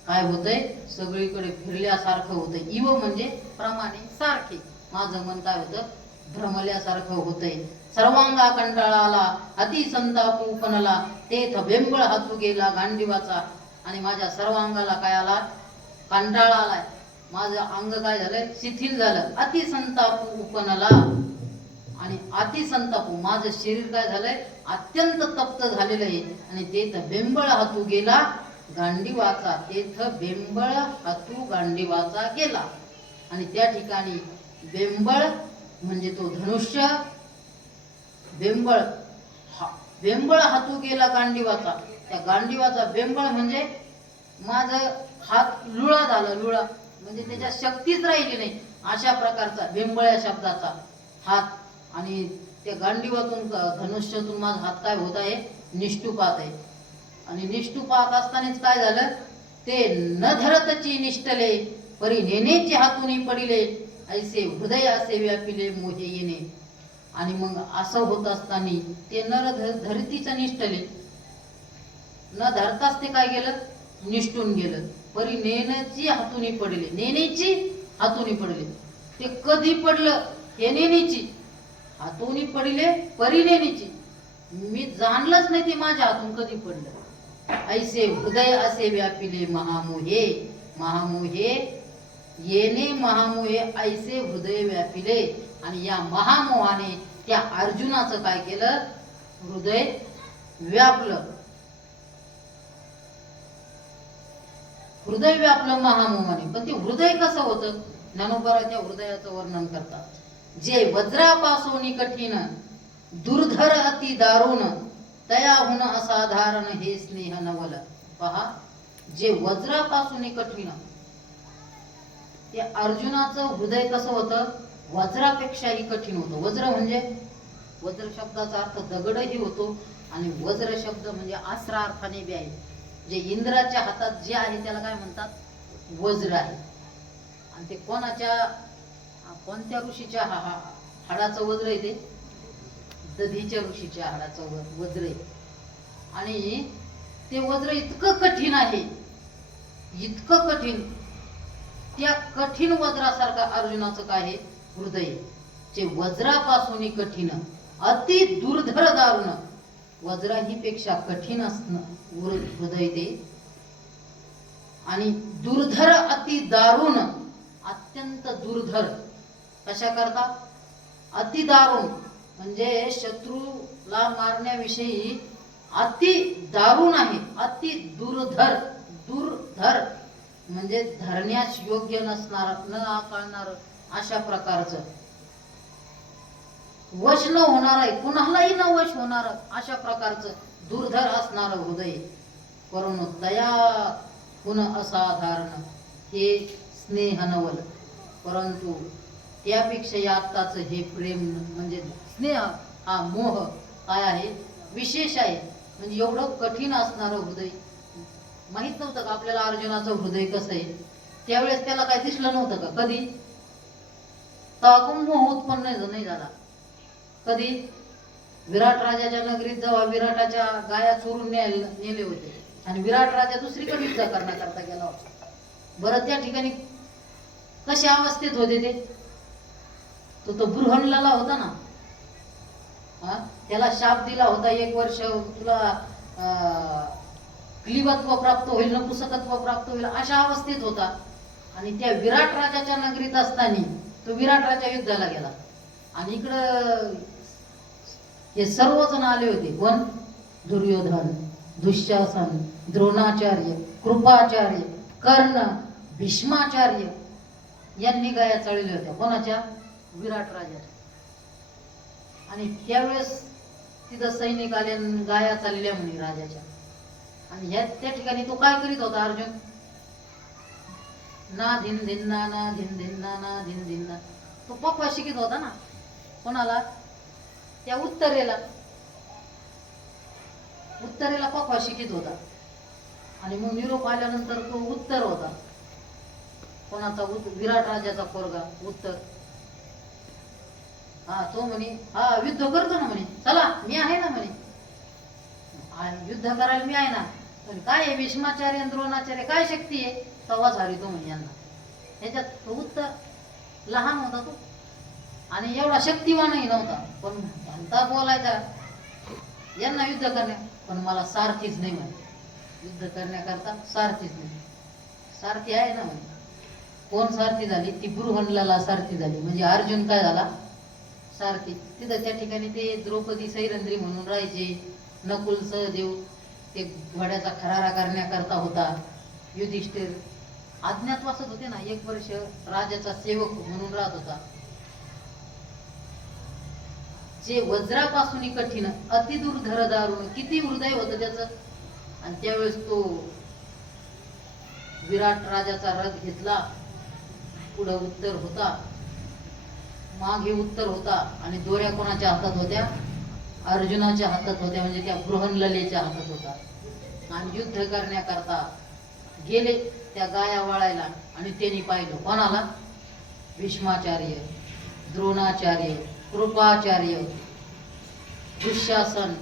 काय होतंय? सगळीकडे फिरल्यासारखं होतंय. इव म्हणजे प्रमाणे, सारखे. माझं मन काय होतं? भ्रमल्यासारखं होतंय. सर्वांगा कंटाळा आला, अति संताप उपनला, तेथ बेंबळ हातू गेला गांडीवाचा. आणि माझ्या सर्वांगाला काय आला? कंटाळा आलाय. माझं अंग काय झालंय? शिथिल झालं. अति संताप उपनला, आणि अति संताप, माझं शरीर काय झालंय? अत्यंत तप्त झालेलं आहे. आणि तेथ बेंबळ हातू गेला गांडीवाचा, तेथ बेंबळ हातू गांडीवाचा गेला. आणि त्या ठिकाणी बेंबळ म्हणजे तो धनुष्य, बेंबळ हातू गेला गांडीवाचा. त्या गांडीवाचा बेंबळ म्हणजे माझं हात लुळा झाला. लुळा म्हणजे त्याच्या शक्तीच राहिली नाही, अशा प्रकारचा बेंबळ या शब्दाचा हात. आणि त्या गांडीवातून धनुष्यातून माझा हात काय होत आहे? निष्ठुपात आहे. आणि निष्ठुपात असतानाच काय झालं? ते न धरतची निष्ठले परी नेनेची हातून पडिले, ऐसे हृदय असे व्यापिले मोहे येणे. आणि मग असं होत असताना ते नर धरतीचं निष्ठले, न धरताच ते काय गेलं? निष्ठून गेलं. परी नेनेची हातून पडले, नेनेची हातून पडले. ते कधी पडलं? हेनेनीची हातून पडिले परिनेनीची, मी जाणलंच नाही ते माझ्या हातून कधी पडलं. ऐसे हृदय असे व्यापिले महामोहे, महामोहे येणे महामोहे ऐसे हृदय व्यापिले. आणि या महामोहाने त्या अर्जुनाचं काय केलं, हृदय व्यापलं. हृदय व्यापलं महामोहाने. पण ते हृदय कसं होतं, ज्ञानोबा त्या हृदयाचं वर्णन करतात. जे वज्रापासून कठीण, दुर्धर अति दारुण, तयाहुन असाधारण हे स्नेह नवल. पहा, जे वज्रापासून कठीण, ते अर्जुनाचं हृदय कसं होतं, वज्रापेक्षाही कठीण होतं. वज्र म्हणजे, वज्र शब्दाचा अर्थ दगडही होतो आणि वज्र शब्द म्हणजे आसरा अर्थाने बी आहे. जे इंद्राच्या हातात जे आहे त्याला काय म्हणतात, वज्र आहे. आणि ते कोणत्या ऋषीच्या हाडाचं वज्र आहे, ते दधीच्या ऋषीच्या हाडाचं वज्र आहे. आणि ते वज्र इतकं कठीण आहे, इतकं कठीण, त्या कठीण वज्रासारखा अर्जुनाचं काय आहे, हृदय. जे वज्रापासून कठीण, अति दुर्धर दारुण, वज्राही पेक्षा कठीण असणं हृदय ते. आणि दुर्धर अति दारुण, अत्यंत दुर्धर. कशा करता, अति दारुण म्हणजे शत्रूला मारण्याविषयी अति दारुण आहे. अति दुर्धर, दुर्धर म्हणजे धरण्यास योग्य नसणार, न आकळणार अशा प्रकारचं, वश न होणार आहे, कुणालाही न वश होणार अशा प्रकारचं दुर्धर असणार हृदय. परंतु दया गुण असाधारण हे स्नेह नवल. परंतु त्यापेक्षा आत्ताच हे प्रेम म्हणजे स्नेह, हा मोह काय आहे, विशेष आहे. म्हणजे एवढं कठीण असणारं हृदय. माहित नव्हतं का आपल्याला अर्जुनाचं हृदय कसं आहे, त्यावेळेस त्याला काय दिसलं नव्हतं का कधी, ताकून मोह उत्पन्न नाही झाला कधी. विराट राजाच्या नगरीत जेव्हा विराटाच्या गाया चोरून नेले होते आणि विराट राजा दुसरीकडे युद्ध करण्याकरता गेला होता, बरं त्या ठिकाणी कशा अवस्थेत होते ते, तो बृहणलेला होता ना, त्याला शाप दिला होता, 1 वर्ष तुला क्लिबत्व प्राप्त होईल, नपुसकत्व प्राप्त होईल, अशा अवस्थेत होता. आणि त्या विराट राजाच्या नगरीत असताना तो विराट राजा युद्धाला गेला. आणि इकडं हे सर्वजण आले होते. कोण, दुर्योधन, दुःशासन, द्रोणाचार्य, कृपाचार्य, कर्ण, भीष्माचार्य यांनी गाया चळल्या होत्या. कोणाच्या, विराट राजाच्या. आणि त्यावेळेस तिथं सैनिक आले, गाया चालल्या म्हणे राजाच्या. आणि त्या ठिकाणी तो काय करीत होता अर्जुन, ना धिन धिन्ना, ना धिन धिन्ना, ना धिन धिन्ना. तो पप्पा शिकित होता ना, कोणाला, त्या उत्तरेला पप्पा शिकित होता. आणि मग निरोप आल्यानंतर तो उत्तर होता, कोणाचा, विराट राजाचा पोरगा उत्तर. तो म्हणे, हा युद्ध करतो ना म्हणे, चला मी आहे ना म्हणे, युद्ध करायला मी आहे ना. पण काय आहे, भीष्माचार्य आणि द्रोणाचार्य काय शक्ती आहे, तवाच हरितो म्हणे यांना. ह्याच्यात तो उत्तर लहान होता तो आणि एवढा शक्तिवानही नव्हता, पण म्हणता बोलायचा यांना युद्ध करण्या, पण मला सारथीच नाही म्हणे, युद्ध करण्याकरता सारथीच नाही. सारथी आहे ना म्हणे. कोण सारथी झाली, ती बृहणला सारथी झाली. म्हणजे अर्जुन काय झाला, सारथी. तिथं त्या ठिकाणी ते द्रौपदी सैरंद्री म्हणून राहायचे. नकुल सहदेव ते घोड्याचा खरारा करण्याकरता होता. युधिष्ठिर अज्ञातवासात होते ना, 1 वर्ष राजाचा सेवक म्हणून राहत होता. जे वज्रापासून कठीण, अति दुर्धर दारुण, किती हृदय होतं त्याचं. आणि त्यावेळेस तो विराट राजाचा रथ घेतला, पुढं उत्तर होता, मागे उत्तर होता. आणि दोऱ्या कोणाच्या हातात होत्या, अर्जुनाच्या हातात होत्या, म्हणजे त्या बृहणलेच्या हातात होता. आणि युद्ध करण्याकरता गेले त्या गाया वळायला. आणि त्यांनी पाहिलं कोणाला, भीष्माचार्य, द्रोणाचार्य, कृपाचार्य, दुःशासन,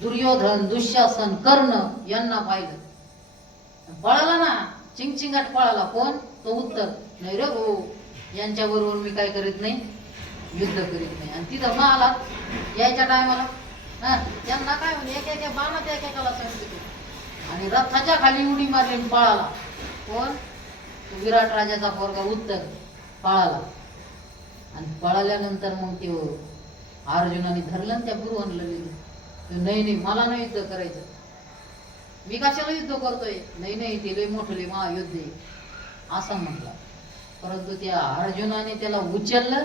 दुर्योधन, दुःशासन, कर्ण यांना पाहिलं. पळाला ना, चिंगचिंगाट पळाला. कोण, तो उत्तर. नाही रे भाऊ, यांच्याबरोबर मी काय करीत नाही, युद्ध करीत नाही. आणि तिथं महालात यायच्या टायमाला त्यांना काय म्हणे एका बाणात एकेकाला सांगितलं आणि रथाच्या खाली उडी मारली पळाला. कोण? तो विराट राजाचा पोरगा उत्तर पळाला. आणि पळाल्यानंतर मग ते अर्जुनाने धरलं आणि त्या गुरुवानला लिहिलं, नाही नाही मला नाही युद्ध करायचं, मी कशाला युद्ध करतोय, नाही नाही ते लय मोठं लय महायुद्ध आहे असं म्हटलं. परंतु त्या अर्जुनाने त्याला उचललं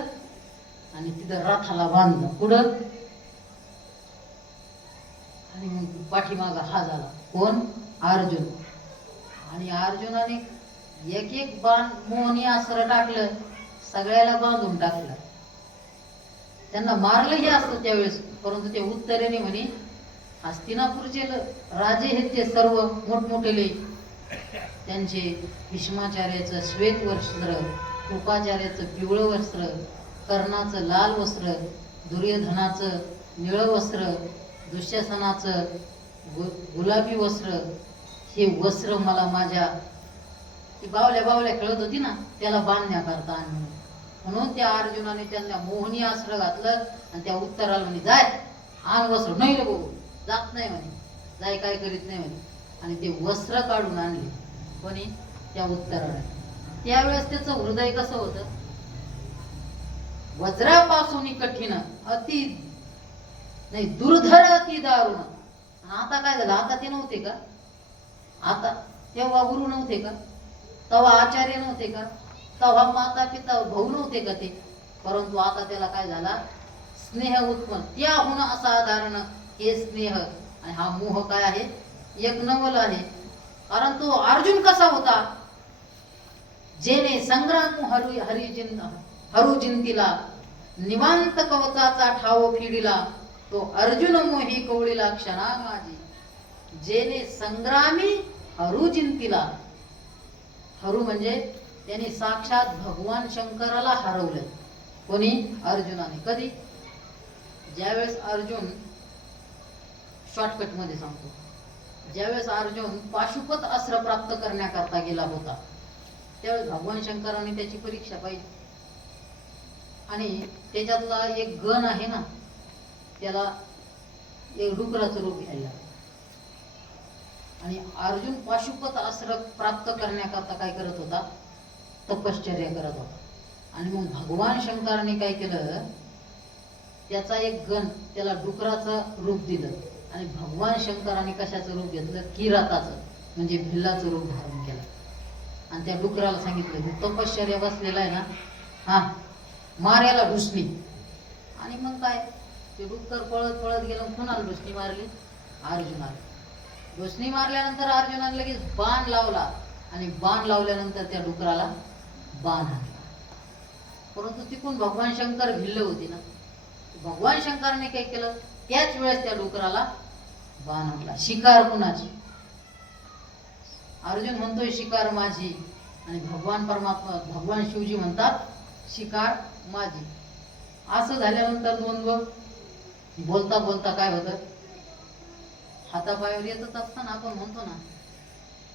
आणि तिथं रथाला बांधलं पुढं. आणि मग पाठीमाग हा झाला कोण? अर्जुन. आणि अर्जुनाने एक एक बाण मोहनी अस्त्र टाकलं, सगळ्याला बांधून टाकलं. त्यांना मारलंही असतं त्यावेळेस, परंतु ते उत्तरेने म्हणे हस्तिनापूरचे राजे हे ते सर्व मोठमोठेले, त्यांचे भीष्माचार्याचं श्वेत वस्त्र, कृपाचार्याचं पिवळं वस्त्र, कर्णाचं लाल वस्त्र, दुर्योधनाचं निळं वस्त्र, दुःशासनाचं गुलाबी वस्त्र, हे वस्त्र मला माझ्या ती बावल्या खेळत होती ना त्याला बांधण्याकरता आणलं. म्हणून त्या अर्जुनाने त्यांना मोहनी अस्त्र घातलं आणि त्या उत्तराला म्हणे जाय आण वस्त्र. नाही रे भाऊ जात नाही म्हणे, जाय काय करीत नाही म्हणे. आणि ते वस्त्र काढून आणले कोणी? त्या उत्तराला. त्यावेळेस त्याचं हृदय कसं होतं? वज्रापासून कठीण अति नाही दुर्धर अति दारुण. आता काय झालं? आता ते नव्हते का? आता तेव्हा गुरु नव्हते का? तेव्हा आचार्य नव्हते का? तेव्हा माता पिता भाऊ नव्हते का ते? परंतु आता त्याला काय झाला? स्नेह उत्पन्न. त्याहून असाधारण हे स्नेह आणि हा मोह काय आहे? एक नवल आहे. कारण तो अर्जुन कसा होता? जेने संग्राम हरू जिंतीला, निवांत कवचाचा ठाव फिडिला, तो अर्जुन मोही कवळीला क्षणा माझी. जेने संग्रामी हरू जिंतीला, हरू म्हणजे त्यांनी साक्षात भगवान शंकराला हरवलं. कोणी? अर्जुनाने. कधी? ज्यावेळेस अर्जुन, शॉर्टकट मध्ये सांगतो, ज्यावेळेस अर्जुन पाशुपत अस्त्र प्राप्त करण्याकरता गेला होता त्यावेळेस भगवान शंकराने त्याची परीक्षा पाहिली. आणि त्याच्यातला एक गण आहे ना, त्याला एक डुकराचं रूप घ्यायला. आणि अर्जुन पाशुपत अस्त्र प्राप्त करण्याकरता काय करत होता? तपश्चर्या करत होता. आणि मग भगवान शंकराने काय केलं? त्याचा एक गण त्याला डुकराचं रूप दिलं. आणि भगवान शंकराने कशाचं रूप घेतलं? किराताचं, म्हणजे भिल्लाचं रूप धारण केलं. आणि त्या डुकराला सांगितलं तपश्चर्या बसलेला आहे ना, हा मारायला ढुसणी. आणि मग काय ते डुक्कर पळत पळत गेलं. कुणाला ढुसणी मारली? अर्जुनाला. ढुसणी मारल्यानंतर अर्जुनाने लगेच बाण लावला. आणि बाण लावल्यानंतर त्या डुकराला बाण हाणला. परंतु तिकडून भगवान शंकर भिल्ल होते ना, भगवान शंकराने काय केलं? त्याच वेळेस त्या डुकराला बाण हाणला. शिकार कुणाची? अर्जुन म्हणतोय शिकार माझी, आणि भगवान परमात्मा भगवान शिवजी म्हणतात शिकार माझी. असं झाल्यानंतर द्वंद्व बोलता बोलता काय होतं? हातापायावर येतच असताना आपण म्हणतो ना,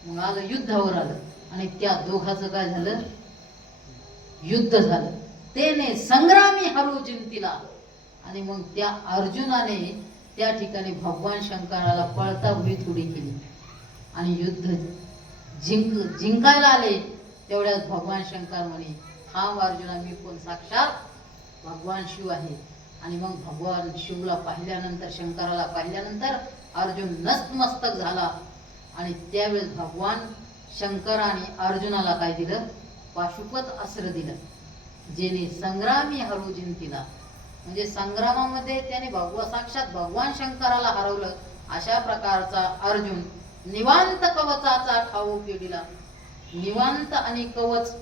मग आलं युद्धावर आलं. आणि त्या दोघांचं काय झालं? युद्ध झालं. तेने संग्रामी हरू जिंतीला. आणि मग त्या अर्जुनाने त्या ठिकाणी भगवान शंकराला पळता भुईत उडी केली. आणि युद्ध जिंकायला आले. तेवढ्यात भगवान शंकर म्हणे हा अर्जुना मी कोण? साक्षात भगवान शिव आहे. आणि मग भगवान शिवला पाहिल्यानंतर, शंकराला पाहिल्यानंतर अर्जुन नतमस्तक झाला. आणि त्यावेळेस भगवान शंकराने अर्जुनाला काय दिलं? पाशुपत अस्त्र दिलं. जेने संग्रामी हरू जिंतीला, म्हणजे संग्रामामध्ये त्याने साक्षात भगवान शंकराला हरवलं. अशा प्रकारचा अर्जुन निवांत कवचाचा ठाव फेडिला. निवांत आणि कवच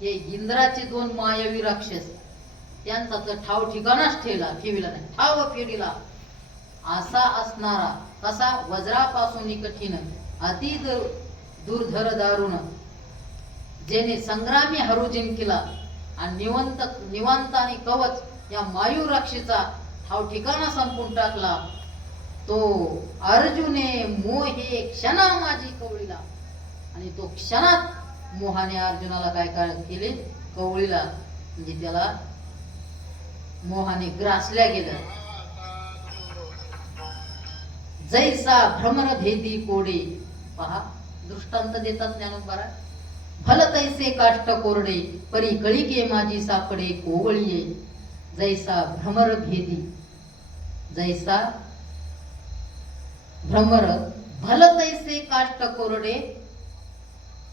हे इंद्राचे दोन मायावी राक्षस, त्यांचा तर ठाव ठिकाणच ठेविला नाही, ठाव फेडिला. असा असणारा कसा? वज्रापासून कठीण अति दुर्धर दारुण, जेने संग्रामी हरू जिंकिला. आणि निवांत आणि कवच या मायू राक्षीचा ठाव ठिकाणा संपून टाकला. तो अर्जुने मोहे क्षणा माझी कवळीला. आणि तो क्षणात मोहाने अर्जुनाला काय केले? कवळीला, म्हणजे त्याला मोहाने ग्रासल्या गेलं. जैसा भ्रमर भेदी कोडे. पहा, दृष्टांत देतात ज्ञानोबा. भल तैसे काष्ट कोरडे, परी कळिके माझी सापडे कोवळीये. जैसा भ्रमर भेदी, जैसा भ्रमर भल तैसे काष्ट कोरडे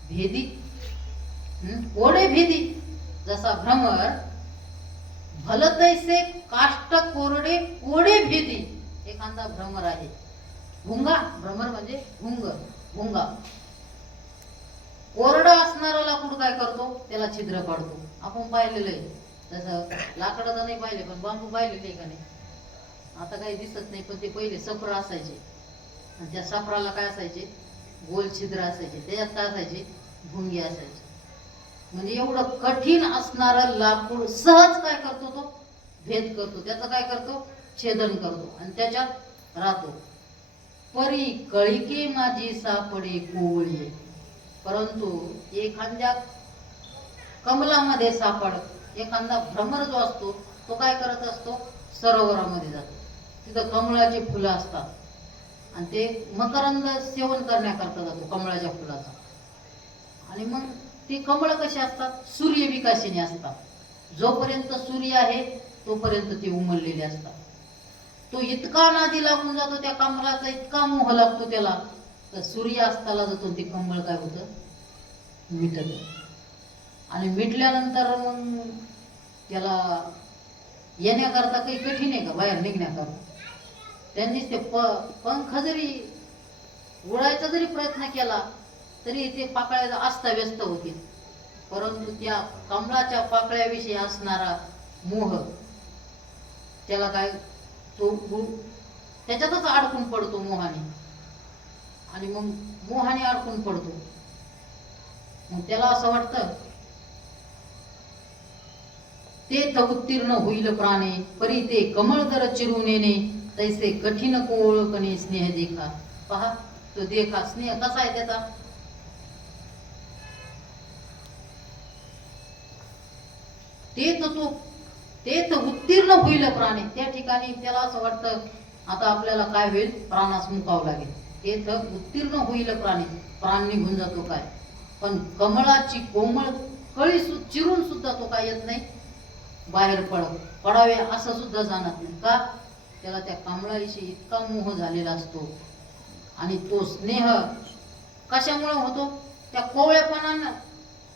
भेदी, कोडे भेदी. जसा भ्रमर भल तैसे काष्ट कोरडे कोडे भेदी. एखादा भ्रमर आहे, भुंगा. भ्रमर म्हणजे भुंगा. कोरडा असणारा लाकूड काय करतो, त्याला छिद्र पाडतो. आपण पाहिलेलं आहे. तसं लाकडं तर नाही पाहिले, पण बांबू पाहिलेले का नाही. आता काही दिसत नाही, पण ते पहिले सफर असायचे आणि त्या सफराला काय असायचे, गोल छिद्र असायचे. त्याच्यात काय असायचे, भुंगे असायचे. म्हणजे एवढं कठीण असणारं लाकूड सहज काय करतो, तो भेद करतो. त्याचं काय करतो, छेदन करतो आणि त्याच्यात राहतो. परी कळिके माझी सापडे कोवळी. परंतु एखाद्या कमलामध्ये सापड, एखादा भ्रमर जो असतो तो काय करत असतो, सरोवरामध्ये जातो. तिथं कमळाची फुलं असतात आणि ते मकरंद सेवन करण्याकरता जातो कमळाच्या फुलाचा. आणि मग ती कमळ कशी असतात, सूर्य विकासिनी असतात. जोपर्यंत सूर्य आहे तोपर्यंत ती उमललेली असतात. तो इतका नादी लागून जातो, त्या कमळाचा इतका मोह लागतो त्याला, तर सूर्य अस्ताला जातो. ती कमळ काय होतं, मिटत. आणि मिटल्यानंतर मग त्याला येण्याकरता काही कठीण आहे का बाहेर निघण्याकरता. त्यांनीच ते पंख जरी उडायचा जरी प्रयत्न केला तरी ते पाकळ्या अस्ताव्यस्त होतील. परंतु त्या कमळाच्या पाकळ्याविषयी असणारा मोह, त्याला काय, तो त्याच्यातच अडकून पडतो मोहाने. आणि मग मोहाने अडकून पडतो. मग त्याला असं वाटतं, ते उत्तीर्ण होईल प्राणे, परी ते कमळ जर चिरून येणे, तैसे कठीण कोवळपणे स्नेह देखा. पहा, तो देखा स्नेह कसा आहे त्याचा. ते उत्तीर्ण होईल प्राणे. त्या ठिकाणी त्याला असं वाटतं, आता आपल्याला काय होईल, प्राणास मुकावं लागेल. ते उत्तीर्ण होईल प्राणी, प्राण निघून जातो काय. पण कमळाची कोमळ कळी चिरून सुद्धा तो काय येत नाही, बाहेर पडावे असं सुद्धा जाणत नाही. का, त्याला त्या कमळाविषयी इतका मोह झालेला असतो. आणि तो स्नेह कशामुळे होतो, त्या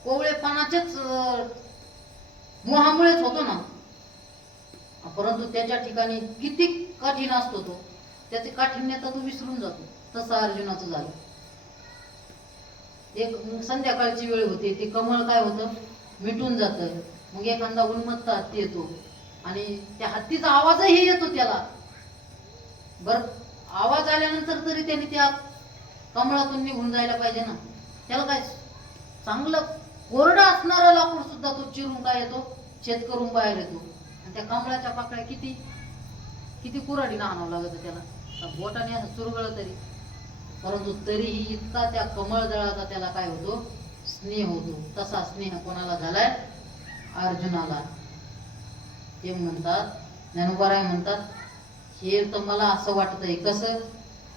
कोवळेपणाच्याच मोहामुळेच होतो ना. परंतु त्याच्या ठिकाणी किती कठीण असतो तो, त्याची काठिण्यता तो विसरून जातो. तसं अर्जुनाचं झालं. एक संध्याकाळची वेळ होती, ते कमळ काय होतं, मिटून जातं. मग एखादा उन्मत्त हत्ती येतो आणि त्या हत्तीचा आवाजही येतो त्याला. बर, आवाज आल्यानंतर तरी त्याने त्या कमळातून निघून जायला पाहिजे ना. त्याला काय, चांगलं कोरडा असणारा लाकूड सुद्धा तो चिरून काय येतो, छेद करून बाहेर येतो. आणि त्या कमळाच्या पाकळ्या किती कुऱ्हाडीनं आणावं लागतं त्याला, बोटाने असं चुरगळ तरी. परंतु तरीही इतका त्या कमळ दळाचा त्याला काय होतो, स्नेह होतो. तसा स्नेह कोणाला झालाय, अर्जुनाला. ते म्हणतात, ज्ञानोबा म्हणतात, हे तर मला असं वाटतंय कसं,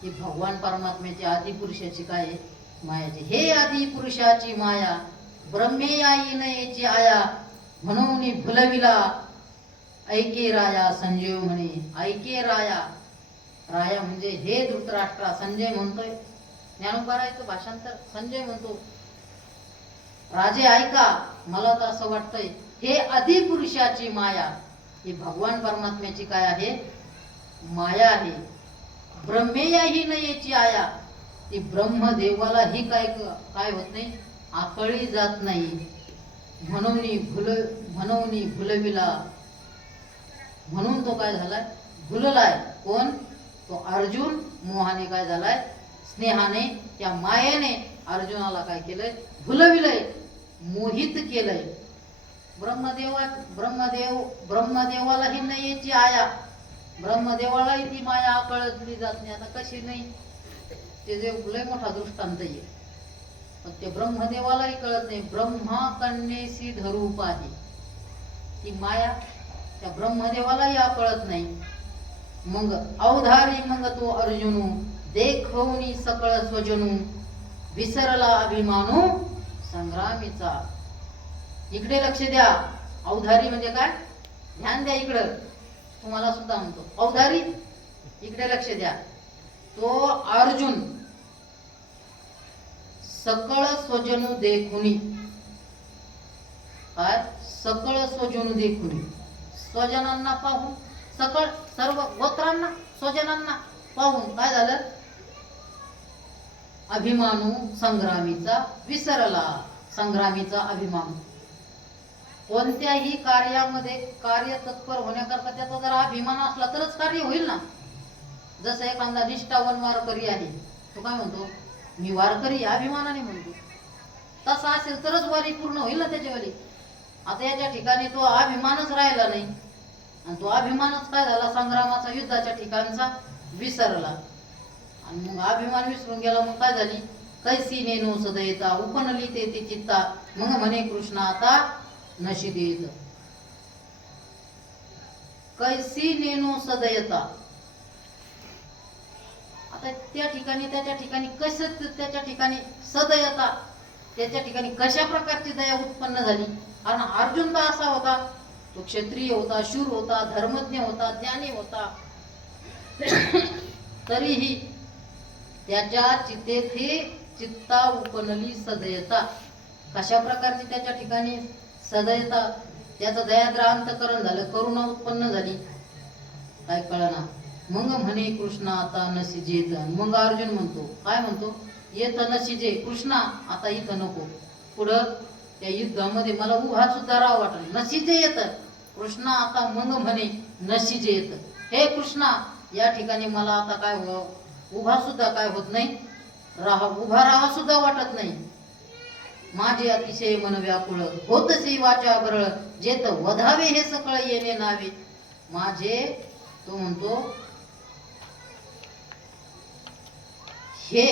की भगवान परमात्म्याची आदिपुरुषाची काय मायाची. हे आदिपुरुषाची माया, ब्रह्मे आई नयेची आया, म्हणून फुलविला ऐके राया. संजय म्हणे, ऐके राया. राया म्हणजे हे धृतराष्ट्रा. संजय म्हणतोय, ज्ञानोबारायचं भाषांतर, संजय म्हणतो, राजे ऐका, मला तर असं वाटतंय, हे आदिपुरुषाची माया, ही भगवान परमात्म्याची काय आहे, माया आहे. ब्रह्मेयाही नयेची आया, ती ब्रह्मदेवाला ही काय होत नाही, आकळी जात नाही. म्हणून भुलविला, म्हणून तो काय झालाय, भुललाय. कोण, तो अर्जुन. मोहाने काय झालाय, स्नेहाने, त्या मायेने अर्जुनाला काय केलंय, भुलविलंय, मोहित केलंय. ब्रह्मदेवालाही नयेची आया, ब्रह्मदेवालाही ती माया आकळली जात नाही. आता कशी नाही, ते जे लय मोठा दृष्टांत आहे. पण ते ब्रह्मदेवालाही कळत नाही. ब्रह्मा कन्येसी धरूप आहे ती माया. त्या ब्रह्मदेवाला या कळत नाही. मग अवधारी मग तो अर्जुनू देखवनी सकळ स्वजनू विसरला अभिमानू संग्रामीचा. इकडे लक्ष द्या. अवधारी म्हणजे काय? ध्यान द्या इकडं. तुम्हाला सुद्धा म्हणतो अवधारी, इकडे लक्ष द्या. तो अर्जुन सकळ स्वजनू देखुनी, काय? सकळ स्वजनू देखुनी, स्वजनांना पाहून, सकळ सर्व गोत्रांना स्वजनांना पाहून काय झालं? अभिमानू संग्रामीचा विसरला. संग्रामीचा अभिमान. कोणत्याही कार्यामध्ये कार्य तत्पर होण्याकरता त्याचा जर अभिमान असला तरच कार्य होईल ना. जसं एखादा निष्ठावान वारकरी आहे, तो काय म्हणतो? मी वारकरी, अभिमानाने म्हणतो. तसा असेल तरच वारी पूर्ण होईल ना त्याच्यावाली. आता याच्या ठिकाणी तो अभिमानच राहिला नाही, आणि तो अभिमानच काय झाला? संग्रामाचा, युद्धाच्या ठिकाणचा विसरला. आणि मग अभिमान विसरून गेला. मग काय झाली? कैसी नेनो सदयता उपनली ते चित्ता मग म्हणे कृष्ण आता नशी देत. कैसी नेनो सदयता. आता त्या ठिकाणी, त्याच्या ठिकाणी कसं, त्याच्या ठिकाणी सदयता, त्याच्या ठिकाणी कशा प्रकारची दया उत्पन्न झाली? कारण अर्जुन तर असा होता, तो क्षत्रिय होता, शूर होता, धर्मज्ञ होता, ज्ञानी होता. तरीही त्याच्या चित्तेथे चित्ता उपनली सदयता. कशा प्रकारची त्याच्या ठिकाणी सदयता, त्याचं दयाद्र अंतकरण झालं, करुणा उत्पन्न झाली. काय कळना. मग म्हणे कृष्ण आता नसिजेत. मग अर्जुन म्हणतो, काय म्हणतो? येत नसिजे कृष्णा, आता इथं नको. पुढं त्या युद्धामध्ये मला उभा सुद्धा राहावं वाटलं. नसिजे येत कृष्णा आता. मग म्हणे नसिजे येत, हे कृष्णा या ठिकाणी मला आता काय उभा सुद्धा काय होत नाही, उभा राहा सुद्धा वाटत नाही. माझे अतिशय मन व्याकुळ होतसे वाचा बरळ जेत वधावे हे सकळ येणे नावे. माझे, तो म्हणतो, हे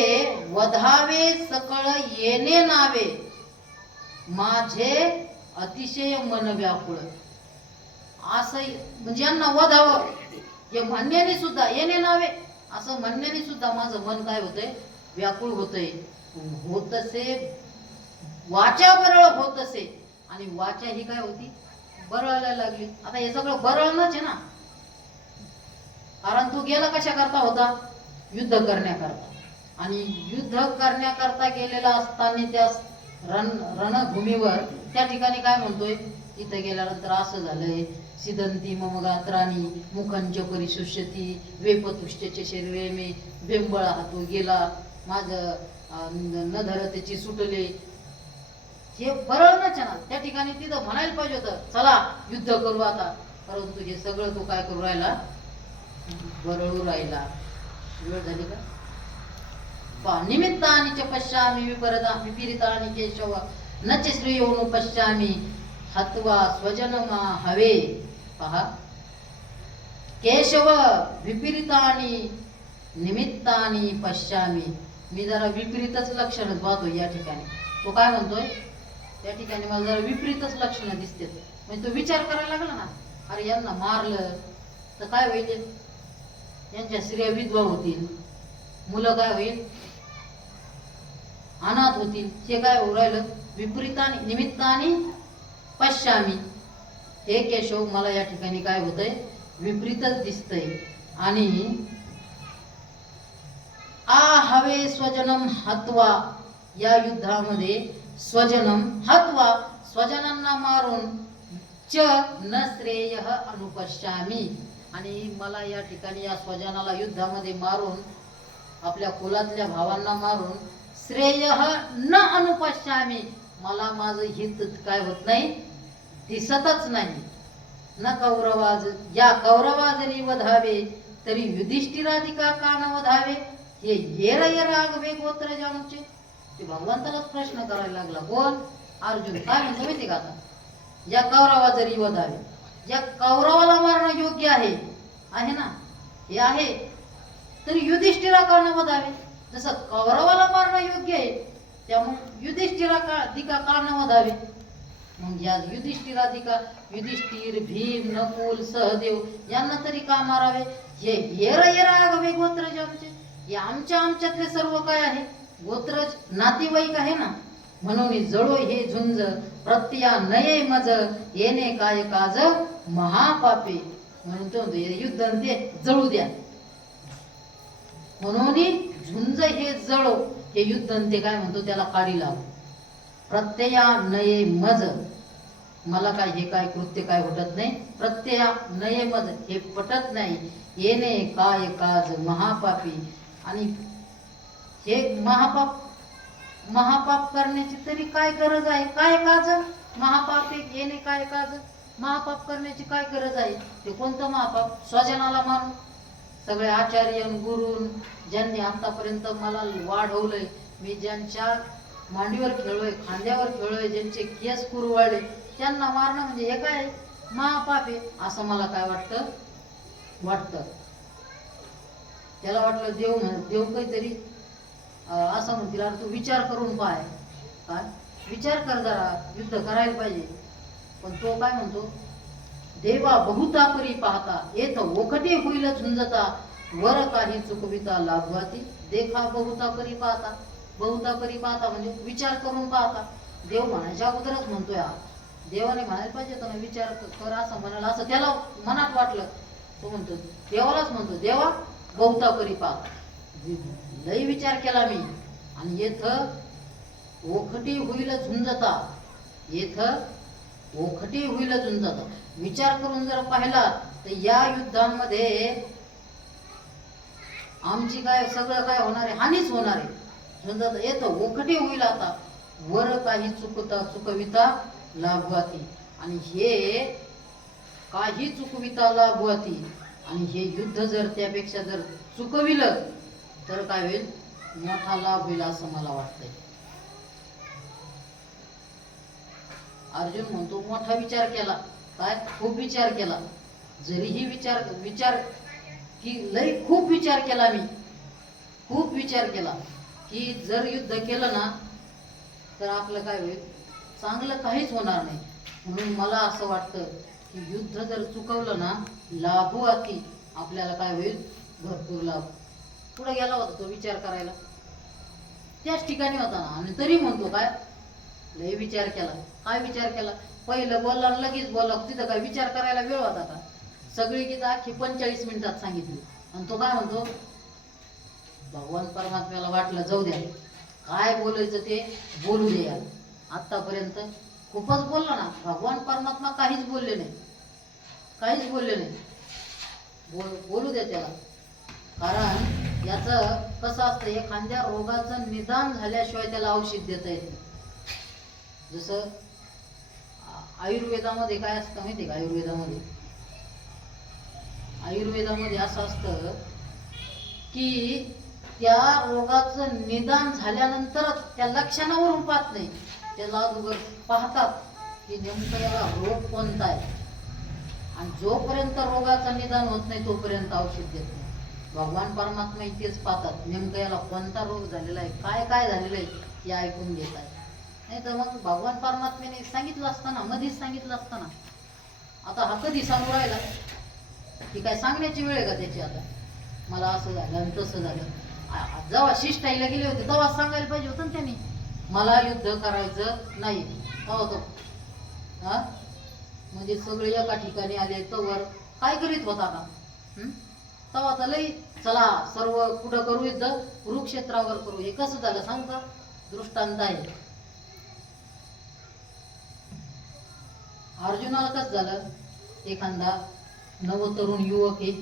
वधावे सकळ येणे नावे, माझे अतिशय मन व्याकुळ. असं म्हणजे यांना वधावं हे म्हणण्याने सुद्धा, येणे नावे असं म्हणण्याने सुद्धा माझं मन काय होतंय? व्याकुळ होतंय. होतसे वाचा बरळ होतसे. आणि वाचा ही काय होती? बरळायला लागली. आता हे सगळं बरळणच आहे ना. कारण तो गेला कशा करता होता? युद्ध करण्याकरता. आणि युद्ध करण्याकरता गेलेला असताना त्या रणभूमीवर त्या ठिकाणी काय म्हणतोय? इथं गेल्यानंतर असं झालंय, सिदंती मम गात्राणी मुखंच परिशुष्यती वेपतुष्टचे शरीरे मे बेंबळ हातो गेला माझं न धरतेची सुटले. हे बरळणच ना. त्या ठिकाणी तिथं म्हणायला पाहिजे होतं, चला युद्ध करू आता. परंतु हे सगळं तो काय करू राहिला? बरळू राहिला. वेळ झाली का? निमित्तानि च पश्यामि विपरीतानि केशव न च श्रेयोनु पश्यामि हत्वा स्वजनमा हवे. पहा, केशव विपरीतानि निमित्तानि पश्यामि. मी जरा विपरीतच लक्षण पाहतो या ठिकाणी. तो काय म्हणतोय? त्या ठिकाणी मला जरा विपरीतच लक्षणं दिसते. म्हणजे तो विचार करायला लागला ना, अरे यांना मारलं तर काय होईल? यांच्या स्त्रिया विधवा होतील, मुलं काय होईल? अनाथ होतील. हे काय होऊ राहिलं? विपरीतानि निमित्तानि पश्यामि. हे केशव मला या ठिकाणी काय होतंय? विपरीतच दिसतंय. आणि आ हवे स्वजनम हत्वा. या युद्धामध्ये स्वजनम हत्वा, स्वजनांना मारून च न श्रेय अनुपश्यामी. आणि मला या ठिकाणी या स्वजनाला युद्धामध्ये मारून, आपल्या कुलातल्या भावांना मारून श्रेय न अनुपश्यामी, मला माझं हित काय होत नाही, दिसतच नाही. न कौरवाज या कौरवाजनी वधावे तरी युधिष्ठिराधिका का न वधावे. हे येर येर आगवे गोत्र जामचे. ते भगवंतालाच प्रश्न करायला लागला. कोण? अर्जुन. काय म्हणतो माहिती का? आता या कौरवा जरी वधावे, या कौरवाला मारणं योग्य आहे ना, हे आहे, तरी युधिष्ठिरा का न वधावे. जसं कौरवाला मारणं योग्य आहे, त्यामुळे युधिष्ठिरा का दिका का न वधावे. मग या युधिष्ठिर, भीम, नकुल, सहदेव यांना तरी का मारावे? हे येरा गोत्रज आमचे, हे आमच्यातले सर्व काय आहे? गोत्रज नातेवाईक आहे ना. म्हणून जळो हे झुंज, प्रत्या नये मज, येणे काय काज महापापे. म्हणून तो युद्ध ते जळू द्या. म्हणून झुंज हे जळो, हे युद्ध ते काय म्हणतो त्याला काढी लाव. प्रत्यया नये मज, मला काय हे काय कृत्य काय पटत नाही. प्रत्यया नये मज हे पटत नाही. येणे काय काज महापापी, आणि हे महापाप करण्याची तरी काय गरज आहे? काय काज महापापी, येणे काय काज महापाप करण्याची काय गरज आहे? ते कोणतं महापाप? स्वजनाला मारून, सगळे आचार्य गुरु ज्यांनी आतापर्यंत मला वाढवलंय, मी ज्यांच्या मांडीवर खेळलोय, खांद्यावर खेळलोय, ज्यांचे केस कुरवाळले, त्यांना मारणं म्हणजे हे काय महापाप आहे असं मला काय वाटतं. त्याला वाटलं देव काहीतरी असं म्हणतील, अरे तू विचार करून पाय, काय विचार कर जरा, युद्ध करायला पाहिजे. पण तो काय म्हणतो, देवा बहुता करी पाहता, येत ओखटे होईल झुंजता, वर काही चुकविता लाभवाती. देखा बहुता करी पाहता, बहुता करी पाहता म्हणजे विचार करून पाहता. देव म्हणायच्या अगोदरच म्हणतोय, देवाने म्हणायला पाहिजे तर विचार कर असं म्हणाला, असं त्याला मनात वाटलं. तो म्हणतो, देवालाच म्हणतो, देवा बहुता करी पाहता, लई विचार केला मी, आणि येथ ओखटी होईल झुंजता, येथ ओखटी होईल झुंजता. विचार करून जर पाहिला तर या युद्धांमध्ये आमची काय सगळं काय होणार आहे? हानीच होणार आहे. झुंजता येत ओखटी होईल आता, वर काही चुकविता लाभवाती. आणि हे काही चुकविता लाभवाती, आणि हे युद्ध जर त्यापेक्षा जर चुकविलं तर काय होईल? मोठा लाभ होईल असं मला वाटतंय. अर्जुन म्हणतो मोठा विचार केला, काय खूप विचार केला. जरीही विचार की लई खूप विचार केला मी, खूप विचार केला की जर युद्ध केलं ना तर आपलं काय होईल? चांगलं काहीच होणार नाही. म्हणून मला असं वाटतं की युद्ध जर चुकवलं ना, लाभू अति, आपल्याला काय होईल? भरपूर लाभ. पुढे गेला होता तो विचार करायला, त्याच ठिकाणी होता ना, आणि तरी म्हणतो काय लय विचार केला. काय विचार केला? पहिलं बोलला लगेच बोलला, तिथं काय विचार करायला वेळ होता का? सगळी गीता अख्खी 45 मिनिटात सांगितली. आणि तो काय म्हणतो, भगवान परमात्म्याला वाटलं जाऊ द्या, काय बोलायचं ते बोलू दे यार. आतापर्यंत खूपच बोलला ना, भगवान परमात्मा काहीच बोलले नाही, काहीच बोलले नाही. बोलू दे त्याला. कारण याचं कसं असतं, एखाद्या रोगाचं निदान झाल्याशिवाय त्याला औषध देता येत नाही. जसं आयुर्वेदामध्ये काय असतं माहिती का? आयुर्वेदामध्ये असं असतं की त्या रोगाचं निदान झाल्यानंतरच त्या लक्षणावरून पाहत नाही, त्याला अगोदर पाहतात की नेमकं याला रोग कोणता आहे. आणि जोपर्यंत रोगाचं निदान होत नाही तोपर्यंत औषध देत नाही. भगवान परमात्मा इथेच पाहतात, नेमकं याला कोणता रोग झालेला आहे, काय काय झालेलं आहे हे ऐकून घेत आहे. नाही तर मग भगवान परमात्म्याने सांगितलं असताना, मधीच सांगितलं असताना, आता हा कधी सांगू राहिला की काय सांगण्याची वेळ आहे का त्याची? आता मला असं झालं आणि तसं झालं. जेव्हा शिष्टाईला गेले होते तेव्हा सांगायला पाहिजे होतं ना त्यांनी, मला युद्ध करायचं नाही. तो म्हणजे सगळे एका ठिकाणी आले तवर काय करीत होता का? तेव्हा तर लई चला सर्व कुठं करू युद्ध? कुरुक्षेत्रावर करू. हे कसं झालं सांगू का? दृष्टांत आहे. अर्जुनाला कसं झालं? एखादा नवतरुण युवक आहे,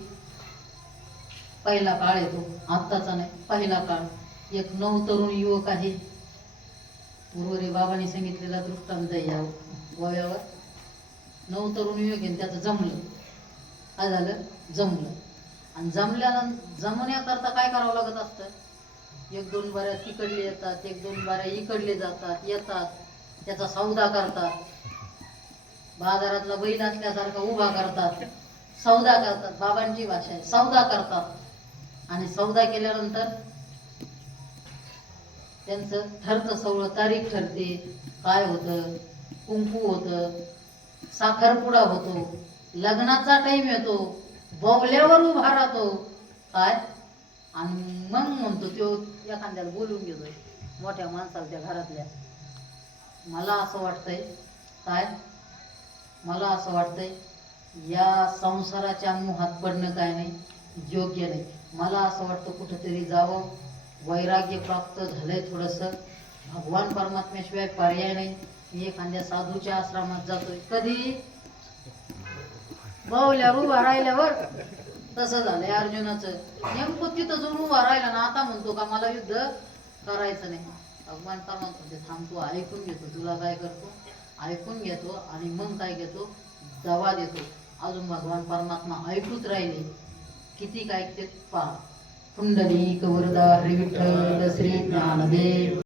पहिला काळ आहे तो, आत्ताचा नाही, पहिला काळ. एक नवतरुण युवक आहे. पूर्वरे बाबांनी सांगितलेला दृष्टांत आहे या गोव्यावर. नवतरुण युवक आहे, त्याचं जमलं. काय झालं? जमलं. आणि जमण्याकरता काय करावं लागत असतं? 1-2 बाऱ्या तिकडले येतात, 1-2 बाऱ्या इकडले जातात, येतात, त्याचा सौदा करतात. बाजारातला बैल असल्यासारखा उभा करतात, सौदा करतात. बाबांची भाषा आहे, सौदा करतात. आणि सौदा केल्यानंतर त्यांचं ठरतं, सगळं तारीख ठरते, काय होतं कुंकू होतं, साखरपुडा होतो, लग्नाचा टाइम येतो, बवल्यावर उभा राहतो काय, आणि मग म्हणतो तो एखाद्याला बोलून घेतोय मोठ्या माणसाला त्या घरातल्या. मला असं वाटतंय काय, मला असं वाटतंय या संसाराच्या मोहात पडणं काय नाही, योग्य नाही. मला असं वाटतं कुठंतरी जावं, वैराग्य प्राप्त झालंय थोडंसं, भगवान परमात्म्याशिवाय पर्याय नाही. मी एखाद्या साधूच्या आश्रमात जातोय, कधी बावल्यावर उभा राहिल्यावर तसं झालंय अर्जुनाचं. नेमकं तिथं जाऊन उभा राहिला ना, आता म्हणतो का मला युद्ध करायचं नाही. भगवान परमात्मा थांबतो, ऐकून घेतो, तुला काय करतो ऐकून घेतो, आणि मग काय घेतो, दवा देतो. अजून भगवान परमात्मा ऐकूच राहिले, किती काय ते पहा. पुंडलिक वरदा हरी विठ्ठल श्री ज्ञानदेव.